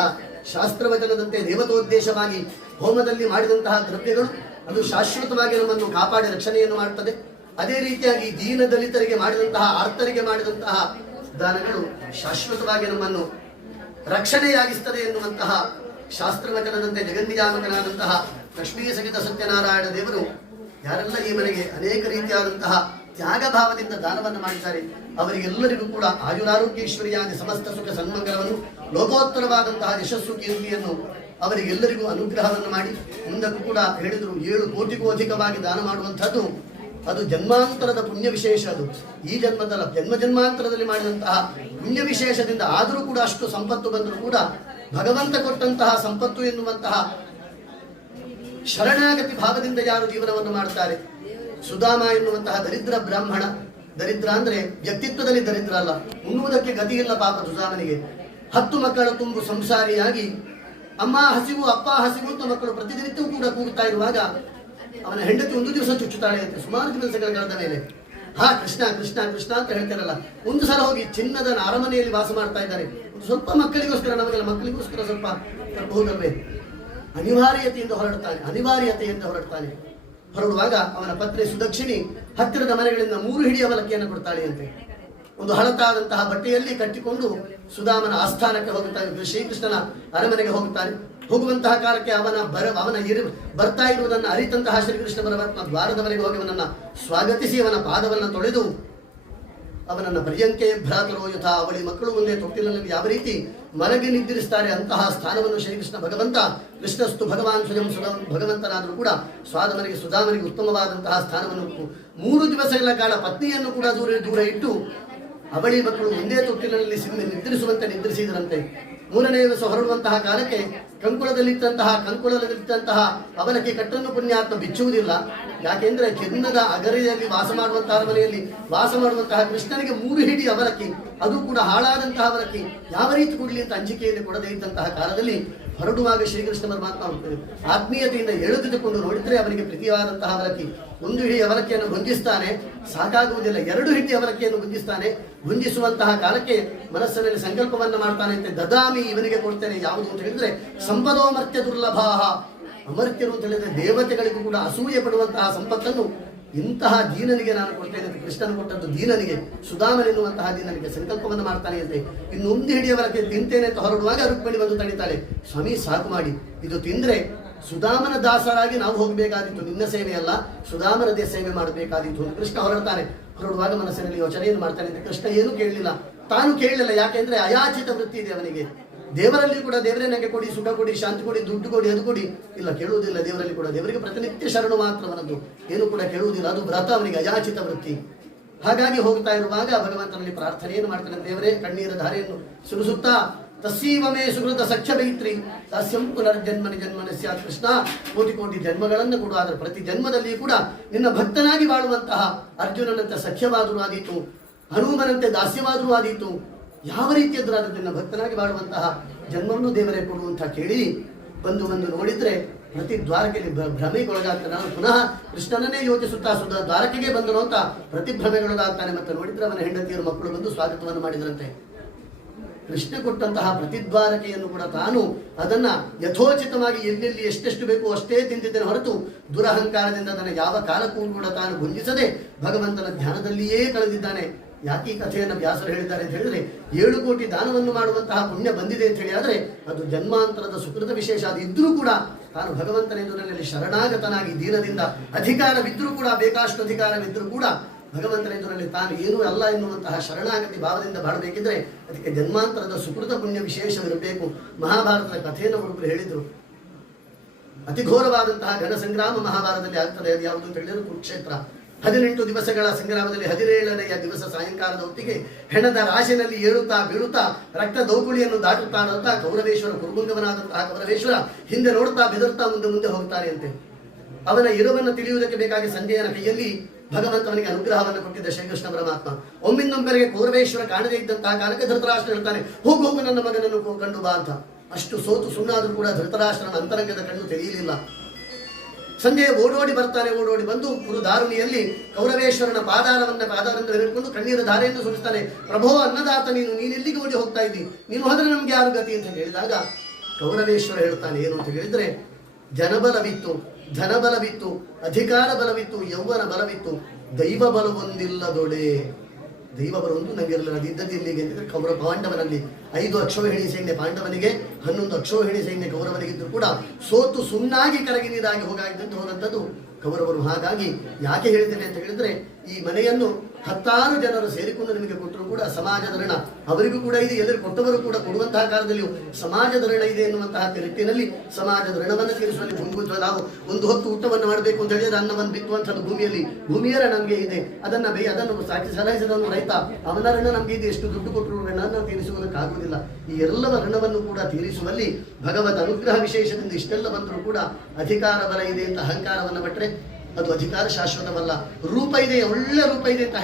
ಶಾಸ್ತ್ರವಚನದಂತೆ ದೇವತೋದ್ದೇಶವಾಗಿ ಹೋಮದಲ್ಲಿ ಮಾಡಿದಂತಹ ದ್ರವ್ಯಗಳು ಅದು ಶಾಶ್ವತವಾಗಿ ನಮ್ಮನ್ನು ಕಾಪಾಡಿ ರಕ್ಷಣೆಯನ್ನು ಮಾಡುತ್ತದೆ. ಅದೇ ರೀತಿಯಾಗಿ ದೀನ ದಲಿತರಿಗೆ ಮಾಡಿದಂತಹ ಆರ್ತರಿಗೆ ಮಾಡಿದಂತಹ ದಾನಗಳು ಶಾಶ್ವತವಾಗಿ ನಮ್ಮನ್ನು ರಕ್ಷಣೆಯಾಗಿಸ್ತದೆ ಎನ್ನುವಂತಹ ಶಾಸ್ತ್ರವಚನದಂತೆ ಜಗನ್ನಿಯಾಮಕನಾದಂತಹ ಲಕ್ಷ್ಮೀ ಸಹಿತ ಸತ್ಯನಾರಾಯಣ ದೇವರು ಯಾರೆಲ್ಲ ಈ ಮನೆಗೆ ಅನೇಕ ರೀತಿಯಾದಂತಹ ತ್ಯಾಗ ಭಾವದಿಂದ ದಾನವನ್ನು ಮಾಡಿದ್ದಾರೆ ಅವರಿಗೆಲ್ಲರಿಗೂ ಕೂಡ ಆಯುರಾರೋಗ್ಯೇಶ್ವರಿಯಾದ ಸಮಸ್ತ ಸುಖ ಸನ್ಮಂಗಲವನ್ನು ಲೋಕೋತ್ತರವಾದಂತಹ ಯಶಸ್ಸು ಕೀರ್ತಿಯನ್ನು ಅವರಿಗೆಲ್ಲರಿಗೂ ಅನುಗ್ರಹವನ್ನು ಮಾಡಿ ಮುಂದಕ್ಕೂ ಕೂಡ ಹೇಳಿದರು 7 ಕೋಟಿಗೂ ಅಧಿಕವಾಗಿ ದಾನ ಮಾಡುವಂಥದ್ದು ಅದು ಜನ್ಮಾಂತರದ ಪುಣ್ಯ ವಿಶೇಷ. ಅದು ಈ ಜನ್ಮದಲ್ಲ, ಜನ್ಮಾಂತರದಲ್ಲಿ ಮಾಡಿದಂತಹ ಪುಣ್ಯ ವಿಶೇಷದಿಂದ ಆದರೂ ಕೂಡ ಅಷ್ಟು ಸಂಪತ್ತು ಬಂದರೂ ಕೂಡ ಭಗವಂತ ಕೊಟ್ಟಂತಹ ಸಂಪತ್ತು ಎನ್ನುವಂತಹ ಶರಣಾಗತಿ ಭಾವದಿಂದ ಯಾರು ಜೀವನವನ್ನು ಮಾಡುತ್ತಾರೆ. ಸುಧಾಮ ಎನ್ನುವಂತಹ ದರಿದ್ರ ಬ್ರಾಹ್ಮಣ, ದರಿದ್ರ ಅಂದ್ರೆ ವ್ಯಕ್ತಿತ್ವದಲ್ಲಿ ದರಿದ್ರ ಅಲ್ಲ, ಉಣ್ಣುವುದಕ್ಕೆ ಗತಿ ಇಲ್ಲ ಪಾಪ ಸುಧಾಮನಿಗೆ. 10 ಮಕ್ಕಳ ತುಂಬು ಸಂಸಾರಿಯಾಗಿ ಅಮ್ಮ ಹಸಿವು ಅಪ್ಪ ಹಸಿವು ಅಂತ ಮಕ್ಕಳು ಪ್ರತಿನಿತ್ಯವೂ ಕೂಡ ಕೂಗುತ್ತಾ ಇರುವಾಗ ಅವನ ಹೆಂಡತಿ ಒಂದು ದಿವಸ ಚುಚ್ಚುತ್ತಾಳೆ ಅಂತ ಸುಮಾರು ದಿವಸಗಳ ಕಳೆದ ಮೇಲೆ ಕೃಷ್ಣ ಕೃಷ್ಣ ಕೃಷ್ಣ ಅಂತ ಹೇಳ್ತಾರಲ್ಲ, ಒಂದು ಸಲ ಹೋಗಿ ಚಿನ್ನದ ಅರಮನೆಯಲ್ಲಿ ವಾಸ ಮಾಡ್ತಾ ಇದ್ದಾರೆ, ಸ್ವಲ್ಪ ಮಕ್ಕಳಿಗೋಸ್ಕರ ನಮಗೆಲ್ಲ ಮಕ್ಕಳಿಗೋಸ್ಕರ ಸ್ವಲ್ಪ ತರಬಹುದಲ್ವೇ, ಅನಿವಾರ್ಯತೆಯಿಂದ ಹೊರಡ್ತಾನೆ. ಹೊರಡುವಾಗ ಅವನ ಪತ್ನಿ ಸುದಕ್ಷಿಣಿ ಹತ್ತಿರದ ಮನೆಗಳಿಂದ 3 ಹಿಡಿ ಅವಲಕ್ಕಿಯನ್ನು ಕೊಡ್ತಾಳೆ ಅಂತೆ. ಒಂದು ಹಳತಾದಂತಹ ಬಟ್ಟೆಯಲ್ಲಿ ಕಟ್ಟಿಕೊಂಡು ಸುಧಾಮನ ಆಸ್ಥಾನಕ್ಕೆ ಹೋಗುತ್ತಾನೆ, ಶ್ರೀಕೃಷ್ಣನ ಅರಮನೆಗೆ ಹೋಗುತ್ತಾನೆ. ಹೋಗುವಂತಹ ಕಾಲಕ್ಕೆ ಬರ್ತಾ ಇರುವುದನ್ನು ಅರಿತಂತಹ ಶ್ರೀಕೃಷ್ಣ ಪರಮಾತ್ಮ ದ್ವಾರದವರೆಗೆ ಹೋಗಿ ಅವನನ್ನು ಸ್ವಾಗತಿಸಿ ಅವನ ಪಾದವನ್ನು ತೊಳೆದು ಅವನನ್ನು ಪರ್ಯಂಕೆ ಭ್ರಾತರೋ ಯಥಾ, ಅವಳಿ ಮಕ್ಕಳು ಮುಂದೆ ತೊಟ್ಟಿಲಿನಲ್ಲಿ ಯಾವ ರೀತಿ ಮಲಗಿ ನಿದ್ರಿಸ್ತಾರೆ ಅಂತಹ ಸ್ಥಾನವನ್ನು ಶ್ರೀಕೃಷ್ಣ ಭಗವಂತ ಕೃಷ್ಣಸ್ತು ಭಗವಾನ್ ಸ್ವಯಂ ಭಗವಂತನಾದರೂ ಕೂಡ ಸುಧಾಮನಿಗೆ ಉತ್ತಮವಾದಂತಹ ಸ್ಥಾನವನ್ನು 3 ದಿವಸಗಳ ಕಾಲ ಪತ್ನಿಯನ್ನು ಕೂಡ ದೂರ ಇಟ್ಟು ಅವಳಿ ಮಕ್ಕಳು ಒಂದೇ ತೊಟ್ಟಿಲಿನಲ್ಲಿ ನಿದ್ರಿಸುವಂತೆ ನಿದ್ರಿಸಿದರಂತೆ. 3ನೇ ದಿವಸ ಹೊರಡುವಂತಹ ಕಾಲಕ್ಕೆ ಕಂಕುಳದಲ್ಲಿದ್ದಂತಹ ಅವಲಕ್ಕಿ ಕಟ್ಟನ್ನು ಪುಣ್ಯಾತ್ಮ ಬಿಚ್ಚುವುದಿಲ್ಲ. ಯಾಕೆಂದ್ರೆ ಚಿನ್ನದ ಅಗರಿಯಲ್ಲಿ ವಾಸ ಮಾಡುವಂತಹ ಮನೆಯಲ್ಲಿ ವಾಸ ಮಾಡುವಂತಹ ಕೃಷ್ಣನಿಗೆ 3 ಹಿಡಿ ಅವಲಕ್ಕಿ, ಅದು ಕೂಡ ಹಾಳಾದಂತಹ ಅವಲಕ್ಕಿ ಯಾವ ರೀತಿ ಕೊಡಲಿ ಅಂತ ಅಂಜಿಕೆಯಲ್ಲಿ ಕೊಡದೇ ಇದ್ದಂತಹ ಕಾಲದಲ್ಲಿ ಹೊರಡುವಾಗ ಶ್ರೀಕೃಷ್ಣ ಪರಮಾತ್ಮ ಆತ್ಮೀಯತೆಯಿಂದ ಎಳೆದುಕೊಂಡು ನೋಡಿದ್ರೆ ಅವನಿಗೆ ಪ್ರೀತಿಯಾದಂತಹ ಅವಲಕ್ಕಿ 1 ಹಿಡಿ ಅವಲಕ್ಕಿಯನ್ನು ಗುಂಜಿಸ್ತಾನೆ, ಸಾಕಾಗುವುದಿಲ್ಲ 2 ಹಿಡಿ ಅವಲಕ್ಕಿಯನ್ನು ಗುಂಜಿಸ್ತಾನೆ. ಗುಂಜಿಸುವಂತಹ ಕಾಲಕ್ಕೆ ಮನಸ್ಸಿನಲ್ಲಿ ಸಂಕಲ್ಪವನ್ನು ಮಾಡ್ತಾನೆ ಅಂತ ದದಾಮಿ ಇವನಿಗೆ ಕೊಡ್ತೇನೆ. ಯಾವುದು ಅಂತ ಹೇಳಿದ್ರೆ ಸಂಪದೋಮರ್ತ್ಯ ದುರ್ಲಭಾಹ, ಅಮರ್ತ್ಯರು ಅಂತ ಹೇಳಿದ್ರೆ ದೇವತೆಗಳಿಗೂ ಕೂಡ ಅಸೂಯೆ ಪಡುವಂತಹ ಸಂಪತ್ತನ್ನು ಇಂತಹ ದೀನನಿಗೆ ನಾನು ಕೊಡ್ತೇನೆ ಅಂತ ಕೃಷ್ಣನು ಕೊಟ್ಟದ್ದು ದೀನನಿಗೆ, ಸುಧಾಮನೆನ್ನುವಂತಹ ದೀನನಿಗೆ ಸಂಕಲ್ಪವನ್ನು ಮಾಡ್ತಾನೆ ಅಂತೆ. ಇನ್ನು 1 ಹಿಡಿಯವರೆಗೆ ತಿಂತೇನೆ ಅಂತ ಹೊರಡುವಾಗ ರುಕ್ಮಿಣಿ ಬಂದು ತಣಿತಾಳೆ, ಸ್ವಾಮಿ ಸಾಕು ಮಾಡಿ, ಇದು ತಿಂದ್ರೆ ಸುಧಾಮನ ದಾಸರಾಗಿ ನಾವು ಹೋಗಬೇಕಾದಿತ್ತು, ನಿನ್ನ ಸೇವೆಯಲ್ಲ ಸುಧಾಮನದೇ ಸೇವೆ ಮಾಡಬೇಕಾದಿತ್ತು ಅಂತ ಕೃಷ್ಣ ಹೊರಡ್ತಾನೆ. ಹೊರಡುವಾಗ ಮನಸ್ಸಿನಲ್ಲಿ ಯೋಚನೆಯನ್ನು ಮಾಡ್ತಾನೆ ಅಂತ ಕೃಷ್ಣ ಏನು ಕೇಳಲಿಲ್ಲ, ತಾನು ಕೇಳಲಿಲ್ಲ. ಯಾಕೆಂದ್ರೆ ಅಯಾಚಿತ ವೃತ್ತಿ ಇದೆ ಅವನಿಗೆ. ದೇವರಲ್ಲಿ ಕೂಡ ದೇವರೇ ನನಗೆ ಕೊಡಿ, ಸುಖ ಕೊಡಿ, ಶಾಂತಿ ಕೊಡಿ, ದುಡ್ಡು ಕೊಡಿ, ಅದು ಕೊಡಿ, ಇಲ್ಲ ಕೇಳುವುದಿಲ್ಲ. ದೇವರಲ್ಲಿ ಕೂಡ ದೇವರಿಗೆ ಪ್ರತಿನಿತ್ಯ ಶರಣು ಮಾತ್ರ ಅವನದ್ದು, ಏನು ಕೂಡ ಕೇಳುವುದಿಲ್ಲ. ಅದು ವ್ರತ ಅವನಿಗೆ, ಅಯಾಚಿತ ವೃತ್ತಿ. ಹಾಗಾಗಿ ಹೋಗ್ತಾ ಇರುವಾಗ ಭಗವಂತನಲ್ಲಿ ಪ್ರಾರ್ಥನೆಯನ್ನು ಮಾಡ್ತಾನೆ. ದೇವರೇ ಕಣ್ಣೀರ ಧಾರೆಯನ್ನು ಸುರಿಸುತ್ತಾ ತಸ್ಸೀವಮೇ ಸುಕೃತ ಸಖ್ಯ ಮೈತ್ರಿ ದಾಸ್ಯಂ ಪುನರ್ಜನ್ಮನಿ ಜನ್ಮನಸ್ಯ. ಕೃಷ್ಣ ಕೋಟಿ ಕೋಟಿ ಜನ್ಮಗಳನ್ನು ಕೊಡು, ಆದರೆ ಪ್ರತಿ ಜನ್ಮದಲ್ಲಿ ಕೂಡ ನಿನ್ನ ಭಕ್ತನಾಗಿ ಬಾಳುವಂತಹ ಅರ್ಜುನನಂತೆ ಸಖ್ಯವಾದರೂ ಆದೀತು, ಹನುಮನಂತೆ ದಾಸ್ಯವಾದರೂ ಆದೀತು, ಯಾವ ರೀತಿಯದ್ದಾದ್ರೂ ನಿನ್ನ ಭಕ್ತನಾಗಿ ಬಾಳುವಂತಹ ಜನ್ಮವನ್ನು ದೇವರೇ ಕೊಡುವಂತ ಕೇಳಿ ಬಂದು ನೋಡಿದ್ರೆ ಪ್ರತಿ ದ್ವಾರಕೆಯಲ್ಲಿ ಭ್ರಮೆಗೊಳಗಾಗ್ತಾನೆ. ನಾನು ಪುನಃ ಕೃಷ್ಣನನ್ನೇ ಯೋಚಿಸುತ್ತಾ ದ್ವಾರಕೆಗೆ ಬಂದನು ಅಂತ ಪ್ರತಿ ಭ್ರಮೆಗೊಳಗಾಗ್ತಾನೆ. ಮತ್ತೆ ನೋಡಿದ್ರೆ ಅವನ ಹೆಂಡತಿಯರು ಮಕ್ಕಳು ಬಂದು ಸ್ವಾಗತವನ್ನು ಮಾಡಿದ್ರಂತೆ. ಕೃಷ್ಣ ಕೊಟ್ಟಂತಹ ಪ್ರತಿದ್ವಾರಕೆಯನ್ನು ಕೂಡ ತಾನು ಅದನ್ನ ಯಥೋಚಿತವಾಗಿ ಎಲ್ಲೆಲ್ಲಿ ಎಷ್ಟೆಷ್ಟು ಬೇಕು ಅಷ್ಟೇ ತಿಂದಿದ್ದೇನೆ ಹೊರತು ದುರಹಂಕಾರದಿಂದ ಅದನ್ನು ಯಾವ ಕಾಲಕ್ಕೂ ಕೂಡ ತಾನು ಗುಂಜಿಸದೆ ಭಗವಂತನ ಧ್ಯಾನದಲ್ಲಿಯೇ ಕಳೆದಿದ್ದಾನೆ. ಯಾಕೆ ಈ ಕಥೆಯನ್ನು ವ್ಯಾಸರು ಹೇಳಿದ್ದಾರೆ ಅಂತ ಹೇಳಿದ್ರೆ 7 ಕೋಟಿ ದಾನವನ್ನು ಮಾಡುವಂತಹ ಪುಣ್ಯ ಬಂದಿದೆ ಅಂತ ಹೇಳಿ ಆದ್ರೆ ಅದು ಜನ್ಮಾಂತರದ ಸುಕೃತ ವಿಶೇಷ. ಅದು ಇದ್ರೂ ಕೂಡ ತಾನು ಭಗವಂತನೆಂದು ಶರಣಾಗತನಾಗಿ ದೀನದಿಂದ ಅಧಿಕಾರವಿದ್ರೂ ಕೂಡ, ಬೇಕಾಷ್ಟು ಅಧಿಕಾರವಿದ್ರೂ ಕೂಡ ಭಗವಂತನೆಂದು ತಾನು ಏನೂ ಅಲ್ಲ ಎನ್ನುವಂತಹ ಶರಣಾಗತಿ ಭಾವದಿಂದ ಬಾಳಬೇಕಿದ್ರೆ ಅದಕ್ಕೆ ಜನ್ಮಾಂತರದ ಸುಕೃತ ಪುಣ್ಯ ವಿಶೇಷವಿರಬೇಕು. ಮಹಾಭಾರತದ ಕಥೆಯನ್ನು ಒಬ್ಬರು ಹೇಳಿದ್ರು. ಅತಿ ಘೋರವಾದಂತಹ ಘನ ಸಂಗ್ರಾಮ ಮಹಾಭಾರತದಲ್ಲಿ ಆಗ್ತದೆ. ಅದು ಯಾವುದು ಅಂತ ಹೇಳಿದ್ರೆ ಕುರುಕ್ಷೇತ್ರ. 18 ದಿವಸಗಳ ಸಂಗ್ರಾಮದಲ್ಲಿ 17ನೆಯ ದಿವಸ ಸಾಯಂಕಾಲದ ಹೊತ್ತಿಗೆ ಹೆಣದ ರಾಶಿನಲ್ಲಿ ಏಳುತ್ತಾ ಬೀಳುತ್ತಾ ರಕ್ತ ದೌಕುಳಿಯನ್ನು ದಾಟುತ್ತಾ ನೋಡ್ತಾ ಕೌರವೇಶ್ವರ ಕುರುಬುಂಗವನಾದಂತಹ ಕೌರವೇಶ್ವರ ಹಿಂದೆ ನೋಡುತ್ತಾ ಬೆದರುತ್ತಾ ಮುಂದೆ ಹೋಗ್ತಾನೆ ಅಂತೆ. ಅವನ ಇರುವನ್ನು ತಿಳಿಯುವುದಕ್ಕೆ ಬೇಕಾಗಿ ಸಂಜಯನ ಕೈಯಲ್ಲಿ ಭಗವಂತನಿಗೆ ಅನುಗ್ರಹವನ್ನು ಕೊಟ್ಟಿದ್ದ ಶ್ರೀಕೃಷ್ಣ ಪರಮಾತ್ಮ. ಒಮ್ಮಿಂದೊಮ್ಮೆಗೆ ಕೌರವೇಶ್ವರ ಕಾಣದೇ ಇದ್ದಂತಹ ಕಾಲಕ್ಕೆ ಧೃತರಾಷ್ಟ್ರ ಹೇಳ್ತಾನೆ, ಹೋಗು ನನ್ನ ಮಗನನ್ನು ಕಂಡು ಬಾ ಅಂತ. ಅಷ್ಟು ಸೋತು ಸುಣ್ಣಾದರೂ ಕೂಡ ಧೃತರಾಷ್ಟ್ರನ ಅಂತರಂಗದ ಕಣ್ಣು ತೆರೆಯಲಿಲ್ಲ. ಸಂಜೆ ಓಡೋಡಿ ಬಂದು ಕುರುದಾರುಣಿಯಲ್ಲಿ ಕೌರವೇಶ್ವರನ ಪಾದಾರವನ್ನು ಹಿಡಿದುಕೊಂಡು ಕಣ್ಣೀರ ಧಾರೆಯನ್ನು ಸುರಿಸ್ತಾನೆ. ಪ್ರಭೋ ಅನ್ನದಾತ, ನೀನೆಲ್ಲಿಗೆ ಓಡಿ ಹೋಗ್ತಾ ಇದ್ದಿ, ನೀನು ಹೋದ್ರೆ ನಮ್ಗೆ ಯಾರು ಗತಿ ಅಂತ ಹೇಳಿದಾಗ ಕೌರವೇಶ್ವರ ಹೇಳ್ತಾನೆ ಏನು ಅಂತ ಹೇಳಿದ್ರೆ, ಜನಬಲವಿತ್ತು, ಧನಬಲವಿತ್ತು, ಅಧಿಕಾರ ಬಲವಿತ್ತು, ಯೌವನ ಬಲವಿತ್ತು, ದೈವ ಬಲವೊಂದಿಲ್ಲದೊಡೆ. ದೈವ ಬಲವೊಂದು ನಮಗಿರಲಿಲ್ಲ. ಅದು ಇದ್ದದ್ದು ಇಲ್ಲಿಗೆ ಅಂತಂದ್ರೆ ಪಾಂಡವನಲ್ಲಿ 5 ಅಕ್ಷೋಹಿಣಿ ಸೈನ್ಯ ಪಾಂಡವನಿಗೆ, 11 ಅಕ್ಷೋಹಿಣಿ ಸೈನ್ಯ ಕೌರವನಿಗಿದ್ರು ಕೂಡ ಸೋತು ಸುಣ್ಣಾಗಿ ಕರಗಿ ನೀರಾಗಿ ಹೋದಂಥದ್ದು ಕೌರವರು. ಹಾಗಾಗಿ ಯಾಕೆ ಹೇಳ್ತೇನೆ ಅಂತ ಹೇಳಿದ್ರೆ, ಈ ಮನೆಯನ್ನು 10 ಜನರು ಸೇರಿಕೊಂಡು ನಿಮಗೆ ಕೊಟ್ಟರು ಕೂಡ ಸಮಾಜದ ಋಣ ಅವರಿಗೂ ಕೂಡ ಇದೆ. ಎಲ್ಲರೂ ಕೊಟ್ಟವರು ಕೂಡ ಕೊಡುವಂತಹ ಕಾಲದಲ್ಲಿಯೂ ಸಮಾಜದ ಋಣ ಇದೆ ಎನ್ನುವಂತಹ ನಿಟ್ಟಿನಲ್ಲಿ ಸಮಾಜದ ಋಣವನ್ನು ತೀರಿಸುವಲ್ಲಿ ನಾವು ಒಂದು ಹೊತ್ತು ಊಟವನ್ನು ಮಾಡಬೇಕು ಅಂತ ಹೇಳಿದ್ರೆ ಅನ್ನವನ್ನು ಬಿತ್ತುವಂಥದ್ದು ಭೂಮಿಯ ಋಣ ನಮಗೆ ಇದೆ. ಅದನ್ನು ಸಾಕಿ ಸಲಹಿಸಿದವನು ರೈತ, ಅವನ ಋಣ ನಮಗೆ ಇದೆ. ಎಷ್ಟು ದುಡ್ಡು ಕೊಟ್ಟರು ಋಣವನ್ನು ತೀರಿಸುವುದಕ್ಕಾಗುವುದಿಲ್ಲ. ಈ ಎಲ್ಲವ ಋಣವನ್ನು ಕೂಡ ತೀರಿಸುವಲ್ಲಿ ಭಗವದ್ ಅನುಗ್ರಹ ವಿಶೇಷದಿಂದ ಇಷ್ಟೆಲ್ಲ ಬಂದರೂ ಕೂಡ ಅಧಿಕಾರ ಬಲ ಇದೆ ಅಂತ ಅಹಂಕಾರವನ್ನು ಬಿಟ್ಟರೆ ಅದು ಅಧಿಕಾರ ಶಾಶ್ವತವಲ್ಲ. ರೂಪ ಇದೆ, ಒಳ್ಳೆ ರೂಪ ಇದೆ ಅಂತ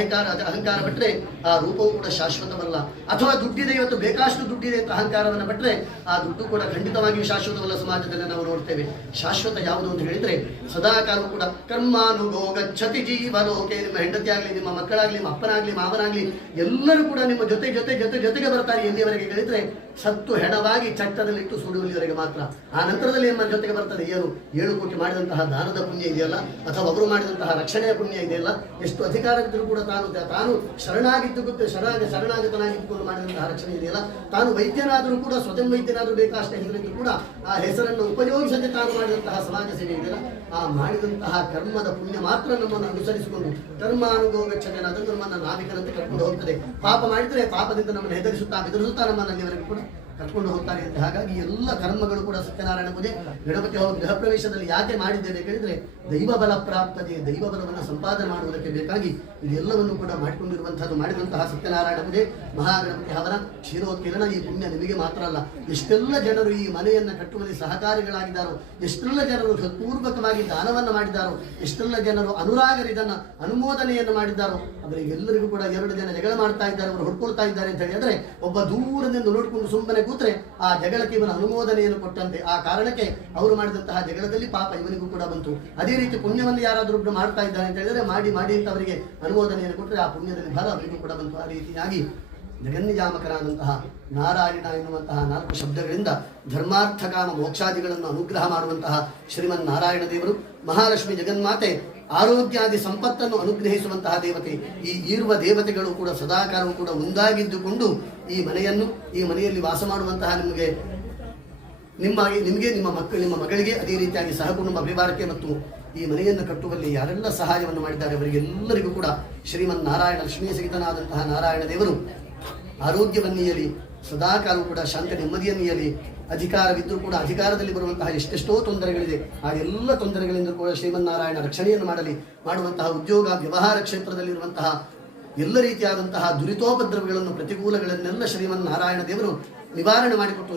ಅಹಂಕಾರ ಬಿಟ್ಟರೆ ಆ ರೂಪವು ಕೂಡ ಶಾಶ್ವತವಲ್ಲ. ಅಥವಾ ದುಡ್ಡಿದೆ, ಇವತ್ತು ಬೇಕಾಷ್ಟು ದುಡ್ಡಿದೆ ಅಂತ ಅಹಂಕಾರವನ್ನು ಬಿಟ್ಟರೆ ಆ ದುಡ್ಡು ಕೂಡ ಖಂಡಿತವಾಗಿಯೂ ಶಾಶ್ವತವಲ್ಲ. ಸಮಾಜದಲ್ಲಿ ನಾವು ನೋಡ್ತೇವೆ. ಶಾಶ್ವತ ಯಾವುದು ಅಂತ ಹೇಳಿದ್ರೆ ಸದಾಕಾಲವೂ ಕೂಡ ಕರ್ಮಾನುಗೋ ಗಚ್ಚತಿ ಜೀವಲೋಕೆ. ನಿಮ್ಮ ಹೆಂಡತಿ ಆಗಲಿ, ನಿಮ್ಮ ಮಕ್ಕಳಾಗ್ಲಿ, ನಿಮ್ಮ ಅಪ್ಪನಾಗ್ಲಿ, ಮಾವನಾಗ್ಲಿ ಎಲ್ಲರೂ ಕೂಡ ನಿಮ್ಮ ಜೊತೆಗೆ ಬರ್ತಾರೆ. ಎಲ್ಲಿಯವರೆಗೆ ಹೇಳಿದ್ರೆ ಸತ್ತು ಹೆಣವಾಗಿ ಚಟ್ಟದಲ್ಲಿಟ್ಟು ಸುಡುವಲ್ಲಿವರೆಗೆ ಮಾತ್ರ. ಆ ನಂತರದಲ್ಲಿ ನಿಮ್ಮ ಜೊತೆಗೆ ಬರ್ತದೆ. ಏನು 7 ಕೋಟಿ ಮಾಡಿದಂತಹ ದಾನದ ಪುಣ್ಯ ಇದೆಯಲ್ಲ, ಅಥವಾ ಅವರು ಮಾಡಿದಂತಹ ರಕ್ಷಣೆಯ ಪುಣ್ಯ ಇದೆಯಲ್ಲ, ಎಷ್ಟು ಅಧಿಕಾರವಿದ್ದರೂ ಕೂಡ ತಾನು ಶರಣಾಗತನಾಗಿದ್ದುಕೊಂಡು ಮಾಡಿದಂತಹ ರಕ್ಷಣೆ ಇದೆಯಲ್ಲ, ತಾನು ವೈದ್ಯನಾದರೂ ಕೂಡ ಸ್ವತಃ ವೈದ್ಯನಾದರೂ ಬೇಕಾಷ್ಟೇ ಹೆಸರಿದ್ದು ಕೂಡ ಆ ಹೆಸರನ್ನು ಉಪಯೋಗಿಸದೆ ತಾನು ಮಾಡಿದಂತಹ ಸಮಾಜ ಸೇವೆ ಇದೆಯಲ್ಲ, ಆ ಮಾಡಿದಂತಹ ಕರ್ಮದ ಪುಣ್ಯ ಮಾತ್ರ ನಮ್ಮನ್ನು ಅನುಸರಿಸಿಕೊಂಡು ಕರ್ಮಾನುಭೋಗಚ್ಚನೆ ಅದನ್ನು ನಮ್ಮನ್ನು ನಾವಿಕರಂತೆ ಕರ್ಕೊಂಡು ಹೋಗ್ತದೆ. ಪಾಪ ಮಾಡಿದರೆ ಪಾಪದಿಂದ ನಮ್ಮನ್ನು ಬೆದರಿಸುತ್ತಾ ನಮ್ಮನ್ನು ಅಲ್ಲಿವರೆಗೂ ಕೂಡ ಕರ್ಕೊಂಡು ಹೋಗ್ತಾರೆ ಅಂತ. ಹಾಗಾಗಿ ಎಲ್ಲ ಕರ್ಮಗಳು ಕೂಡ ಸತ್ಯನಾರಾಯಣ ಪೂಜೆ ಗಣಪತಿ ಹೋಮ ಗೃಹ ಪ್ರವೇಶದಲ್ಲಿ ಯಾಕೆ ಮಾಡಿದ್ದೇವೆ ಕೇಳಿದ್ರೆ ದೈವ ಬಲ ಪ್ರಾಪ್ತತೆ, ದೈವ ಬಲವನ್ನು ಸಂಪಾದನೆ ಮಾಡುವುದಕ್ಕೆ ಬೇಕಾಗಿ ಇದೆಲ್ಲವನ್ನು ಕೂಡ ಮಾಡಿಕೊಂಡಿರುವಂತಹದ್ದು. ಮಾಡಿದಂತಹ ಸತ್ಯನಾರಾಯಣ ಪೂಜೆ ಮಹಾಗಣಪತಿ ಹವನ ಕ್ಷೀರೋತ್ಕಿರಣ ಈ ಪುಣ್ಯ ನಿಮಗೆ ಮಾತ್ರ ಅಲ್ಲ, ಎಷ್ಟೆಲ್ಲ ಜನರು ಈ ಮನೆಯನ್ನು ಕಟ್ಟುವಲ್ಲಿ ಸಹಕಾರಿಗಳಾಗಿದ್ದಾರೋ, ಎಷ್ಟೆಲ್ಲ ಜನರು ಪೂರ್ವಕವಾಗಿ ದಾನವನ್ನು ಮಾಡಿದ್ದಾರೋ, ಎಷ್ಟೆಲ್ಲ ಜನರು ಅನುರಾಗರಿದನ್ನ ಅನುಮೋದನೆಯನ್ನು ಮಾಡಿದ್ದಾರೋ ಅವರಿಗೆಲ್ಲರಿಗೂ ಕೂಡ 2 ಜನ ಜಗಳ ಮಾಡ್ತಾ ಇದ್ದಾರೆ, ಅವರು ಹೊಡ್ಕೊಳ್ತಾ ಇದ್ದಾರೆ ಅಂತ ಹೇಳಿ ಅಂದ್ರೆ ಒಬ್ಬ ದೂರದಿಂದ ನೋಡಿಕೊಂಡು ಸುಮ್ಮನೆ ಕೂತ್ರೆ ಆ ಜಗಳಕ್ಕೆ ಇವನ ಅನುಮೋದನೆಯನ್ನು ಕೊಟ್ಟಂತೆ. ಆ ಕಾರಣಕ್ಕೆ ಅವರು ಮಾಡಿದಂತಹ ಜಗಳದಲ್ಲಿ ಪಾಪ ಇವನಿಗೂ ಕೂಡ ಬಂತು. ಅದೇ ರೀತಿ ಪುಣ್ಯವನ್ನು ಯಾರಾದರೂ ಒಬ್ರು ಮಾಡ್ತಾ ಇದ್ದಾರೆ ಅಂತ ಹೇಳಿದ್ರೆ ಮಾಡಿ ಮಾಡಿ ಅಂತ ಅವರಿಗೆ ಅನುಮೋದನೆಯನ್ನು ಕೊಟ್ಟರೆ ಆ ಪುಣ್ಯದಲ್ಲಿ ಫಲ ಅವರಿಗೂ ಕೂಡ ಬಂತು. ಆ ರೀತಿಯಾಗಿ ಜಗನ್ನಿಯಾಮಕನಾದಂತಹ ನಾರಾಯಣ ಎನ್ನುವಂತಹ 4 ಶಬ್ದಗಳಿಂದ ಧರ್ಮಾರ್ಥ ಕಾಮ ಮೋಕ್ಷಾದಿಗಳನ್ನು ಅನುಗ್ರಹ ಮಾಡುವಂತಹ ಶ್ರೀಮನ್ ನಾರಾಯಣ ದೇವರು, ಮಹಾಲಕ್ಷ್ಮಿ ಜಗನ್ಮಾತೆ ಆರೋಗ್ಯಾದಿ ಸಂಪತ್ತನ್ನು ಅನುಗ್ರಹಿಸುವಂತಹ ದೇವತೆ. ಈ ಇರುವ ದೇವತೆಗಳು ಕೂಡ ಸದಾಕಾಲವೂ ಕೂಡ ಒಂದಾಗಿದ್ದುಕೊಂಡು ಈ ಮನೆಯಲ್ಲಿ ವಾಸ ಮಾಡುವಂತಹ ನಿಮಗೆ ನಿಮ್ಮ ಮಗಳಿಗೆ ಅದೇ ರೀತಿಯಾಗಿ ಸಹಕುಟುಂಬ ಅಭಿವಾರಕ್ಕೆ ಮತ್ತು ಈ ಮನೆಯನ್ನು ಕಟ್ಟುವಲ್ಲಿ ಯಾರೆಲ್ಲ ಸಹಾಯವನ್ನು ಮಾಡಿದ್ದಾರೆ ಅವರಿಗೆಲ್ಲರಿಗೂ ಕೂಡ ಶ್ರೀಮನ್ ನಾರಾಯಣ ಲಕ್ಷ್ಮೀ ಸಹಿತನಾದಂತಹ ನಾರಾಯಣ ದೇವರು ಆರೋಗ್ಯವನ್ನಿಯಲಿ, ಸದಾಕಾಲವೂ ಕೂಡ ಶಾಂತಿ ನೆಮ್ಮದಿಯನ್ನಿಯಲಿ, ಅಧಿಕಾರವಿದ್ದರೂ ಕೂಡ ಅಧಿಕಾರದಲ್ಲಿ ಬರುವಂತಹ ಎಷ್ಟೆಷ್ಟೋ ತೊಂದರೆಗಳಿದೆ ಆ ಎಲ್ಲ ತೊಂದರೆಗಳಿಂದ ಕೂಡ ಶ್ರೀಮನ್ನಾರಾಯಣ ರಕ್ಷಣೆಯನ್ನು ಮಾಡುವಂತಹ ಉದ್ಯೋಗ ವ್ಯವಹಾರ ಕ್ಷೇತ್ರದಲ್ಲಿರುವಂತಹ ಎಲ್ಲ ರೀತಿಯಾದಂತಹ ದುರಿತೋಪದ್ರವಗಳನ್ನು ಪ್ರತಿಕೂಲಗಳನ್ನೆಲ್ಲ ಶ್ರೀಮನ್ನಾರಾಯಣ ದೇವರು ನಿವಾರಣೆ ಮಾಡಿಕೊಟ್ಟು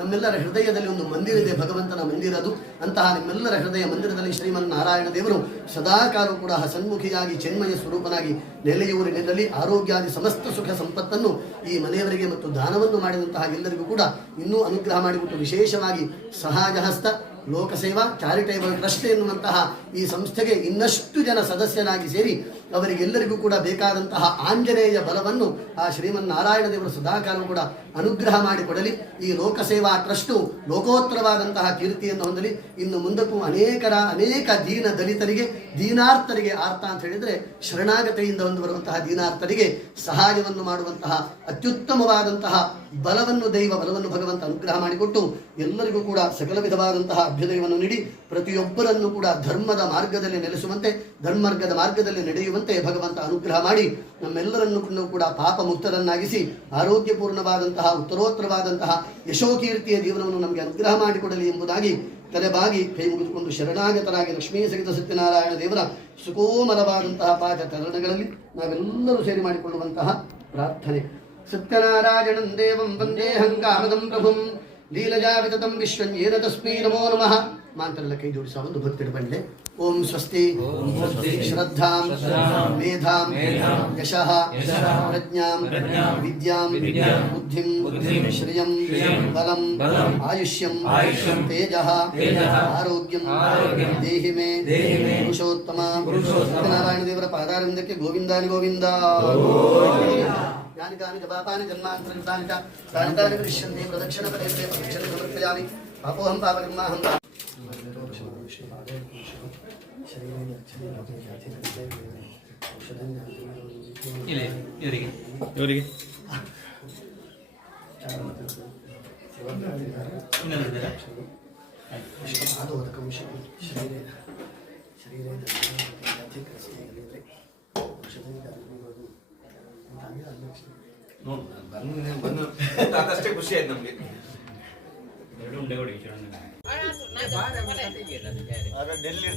ನಮ್ಮೆಲ್ಲರ ಹೃದಯದಲ್ಲಿ ಒಂದು ಮಂದಿರವಿದೆ, ಭಗವಂತನ ಮಂದಿರ ಅದು. ಅಂತಹ ನಿಮ್ಮೆಲ್ಲರ ಹೃದಯ ಮಂದಿರದಲ್ಲಿ ಶ್ರೀಮನ್ನಾರಾಯಣ ದೇವರು ಸದಾಕಾಲವೂ ಕೂಡ ಸನ್ಮುಖಿಯಾಗಿ ಚಿನ್ಮಯ ಸ್ವರೂಪನಾಗಿ ನೆಲೆಯೂರಿನಲ್ಲಿ ಆರೋಗ್ಯಾದಿ ಸಮಸ್ತ ಸುಖ ಸಂಪತ್ತನ್ನು ಈ ಮನೆಯವರಿಗೆ ಮತ್ತು ದಾನವನ್ನು ಮಾಡಿದಂತಹ ಎಲ್ಲರಿಗೂ ಕೂಡ ಇನ್ನೂ ಅನುಗ್ರಹ ಮಾಡಿಬಿಟ್ಟು ವಿಶೇಷವಾಗಿ ಸಹಾಯ ಹಸ್ತ ಲೋಕಸೇವಾ ಚಾರಿಟೇಬಲ್ ಟ್ರಸ್ಟ್ ಎನ್ನುವಂತಹ ಈ ಸಂಸ್ಥೆಗೆ ಇನ್ನಷ್ಟು ಜನ ಸದಸ್ಯನಾಗಿ ಸೇರಿ ಅವರಿಗೆಲ್ಲರಿಗೂ ಕೂಡ ಬೇಕಾದಂತಹ ಆಂಜನೇಯ ಬಲವನ್ನು ಆ ಶ್ರೀಮನ್ನಾರಾಯಣ ದೇವರು ಸದಾಕಾಲವೂ ಕೂಡ ಅನುಗ್ರಹ ಮಾಡಿಕೊಡಲಿ. ಈ ಲೋಕಸೇವಾ ಟ್ರಸ್ಟು ಲೋಕೋತ್ತರವಾದಂತಹ ಕೀರ್ತಿಯನ್ನು ಹೊಂದಲಿ. ಇನ್ನು ಮುಂದಕ್ಕೂ ಅನೇಕ ದೀನ ದಲಿತರಿಗೆ, ದೀನಾರ್ಥರಿಗೆ, ಆರ್ತ ಅಂತ ಹೇಳಿದರೆ ಶರಣಾಗತೆಯಿಂದ ಒಂದು ಬರುವಂತಹ ದೀನಾರ್ಥರಿಗೆ ಸಹಾಯವನ್ನು ಮಾಡುವಂತಹ ಅತ್ಯುತ್ತಮವಾದಂತಹ ದೈವ ಬಲವನ್ನು ಭಗವಂತ ಅನುಗ್ರಹ ಮಾಡಿಕೊಟ್ಟು ಎಲ್ಲರಿಗೂ ಕೂಡ ಸಕಲ ವಿಧವಾದಂತಹ ಅಭ್ಯುದಯವನ್ನು ನೀಡಿ ಪ್ರತಿಯೊಬ್ಬರನ್ನು ಕೂಡ ಧರ್ಮದ ಮಾರ್ಗದಲ್ಲಿ ನೆಲೆಸುವಂತೆ, ಧರ್ಮರ್ಗದ ಮಾರ್ಗದಲ್ಲಿ ನಡೆಯುವಂತೆ ಭಗವಂತ ಅನುಗ್ರಹ ಮಾಡಿ ನಮ್ಮೆಲ್ಲರನ್ನು ಕೂಡ ಪಾಪ ಮುಕ್ತರನ್ನಾಗಿಸಿ ಆರೋಗ್ಯಪೂರ್ಣವಾದಂತಹ ಉತ್ತರೋತ್ತರವಾದಂತಹ ಯಶೋಕೀರ್ತಿಯ ಜೀವನವನ್ನು ನಮಗೆ ಅನುಗ್ರಹ ಮಾಡಿಕೊಡಲಿ ಎಂಬುದಾಗಿ ತಲೆಬಾಗಿ ಕೈ ಮುಗಿದುಕೊಂಡು ಶರಣಾಗತರಾಗಿ ಲಕ್ಷ್ಮೀ ಸಹಿತ ಸತ್ಯನಾರಾಯಣ ದೇವರ ಸುಕೋಮಲವಾದಂತಹ ಪಾದ ಚರಣಗಳಲ್ಲಿ ನಾವೆಲ್ಲರೂ ಸೇರಿ ಮಾಡಿಕೊಳ್ಳುವಂತಹ ಪ್ರಾರ್ಥನೆ. ಸತ್ಯನಾರಾಯಣಂ ದೇವಂ ವಂದೇಹಂ ಕಾಮದಂ ಪ್ರಭುಂ ಲೀಲಜಾ ವಿತತಂ ವಿಶ್ವಂ ಯೇನ ತಸ್ಮೈ ನಮೋ ನಮಃ. ಮಾಂತರೆಲ್ಲ ಕೈ ಜೋಡಿಸ ಒಂದು ಭಕ್ತಿಯ ಬಂಡೆ. ಓಂ ಸ್ವಸ್ತಿ ಶ್ರದ್ಧಾಂ ಮೇಧಾಂ ಯಶಃ ಪ್ರಜ್ಞಾಂ ವಿದ್ಯಾಂ ಬುದ್ಧಿಂ ಶ್ರಿಯಂ ಬಲಂ ಆಯುಷ್ಯಂ ತೇಜಃ ಆರೋಗ್ಯಂ ದೇಹಿ ಮೇ ಪುರುಷೋತ್ತಮ. ಸತ್ಯನಾರಾಯಣ ದೇವರ ಪಾದಾರವಿಂದಕ್ಕೆ ಗೋವಿಂದಾನಿ ಗೋವಿಂದ. ಯಾನಿ ಕಾನಿ ಜಪಾಪಾನಿ ಜನ್ಮಾಂತರಾಣಿ ತಾನಿ ದೃಶ್ಯಂತೆ ಪ್ರದಕ್ಷಿಣ ಪದೇ ಪ್ರದಕ್ಷಿಣ ಸಮರ್ಪಯಾಮಿ. ಪಾಪೋಹಂ ಪಾಪಕರ್ಮಾಹಂ ಇವರಿಗೆ ಅಷ್ಟೇ ಖುಷಿ ಆಯ್ತು ನಮ್ಗೆ. ಡೆಲ್ಲಿ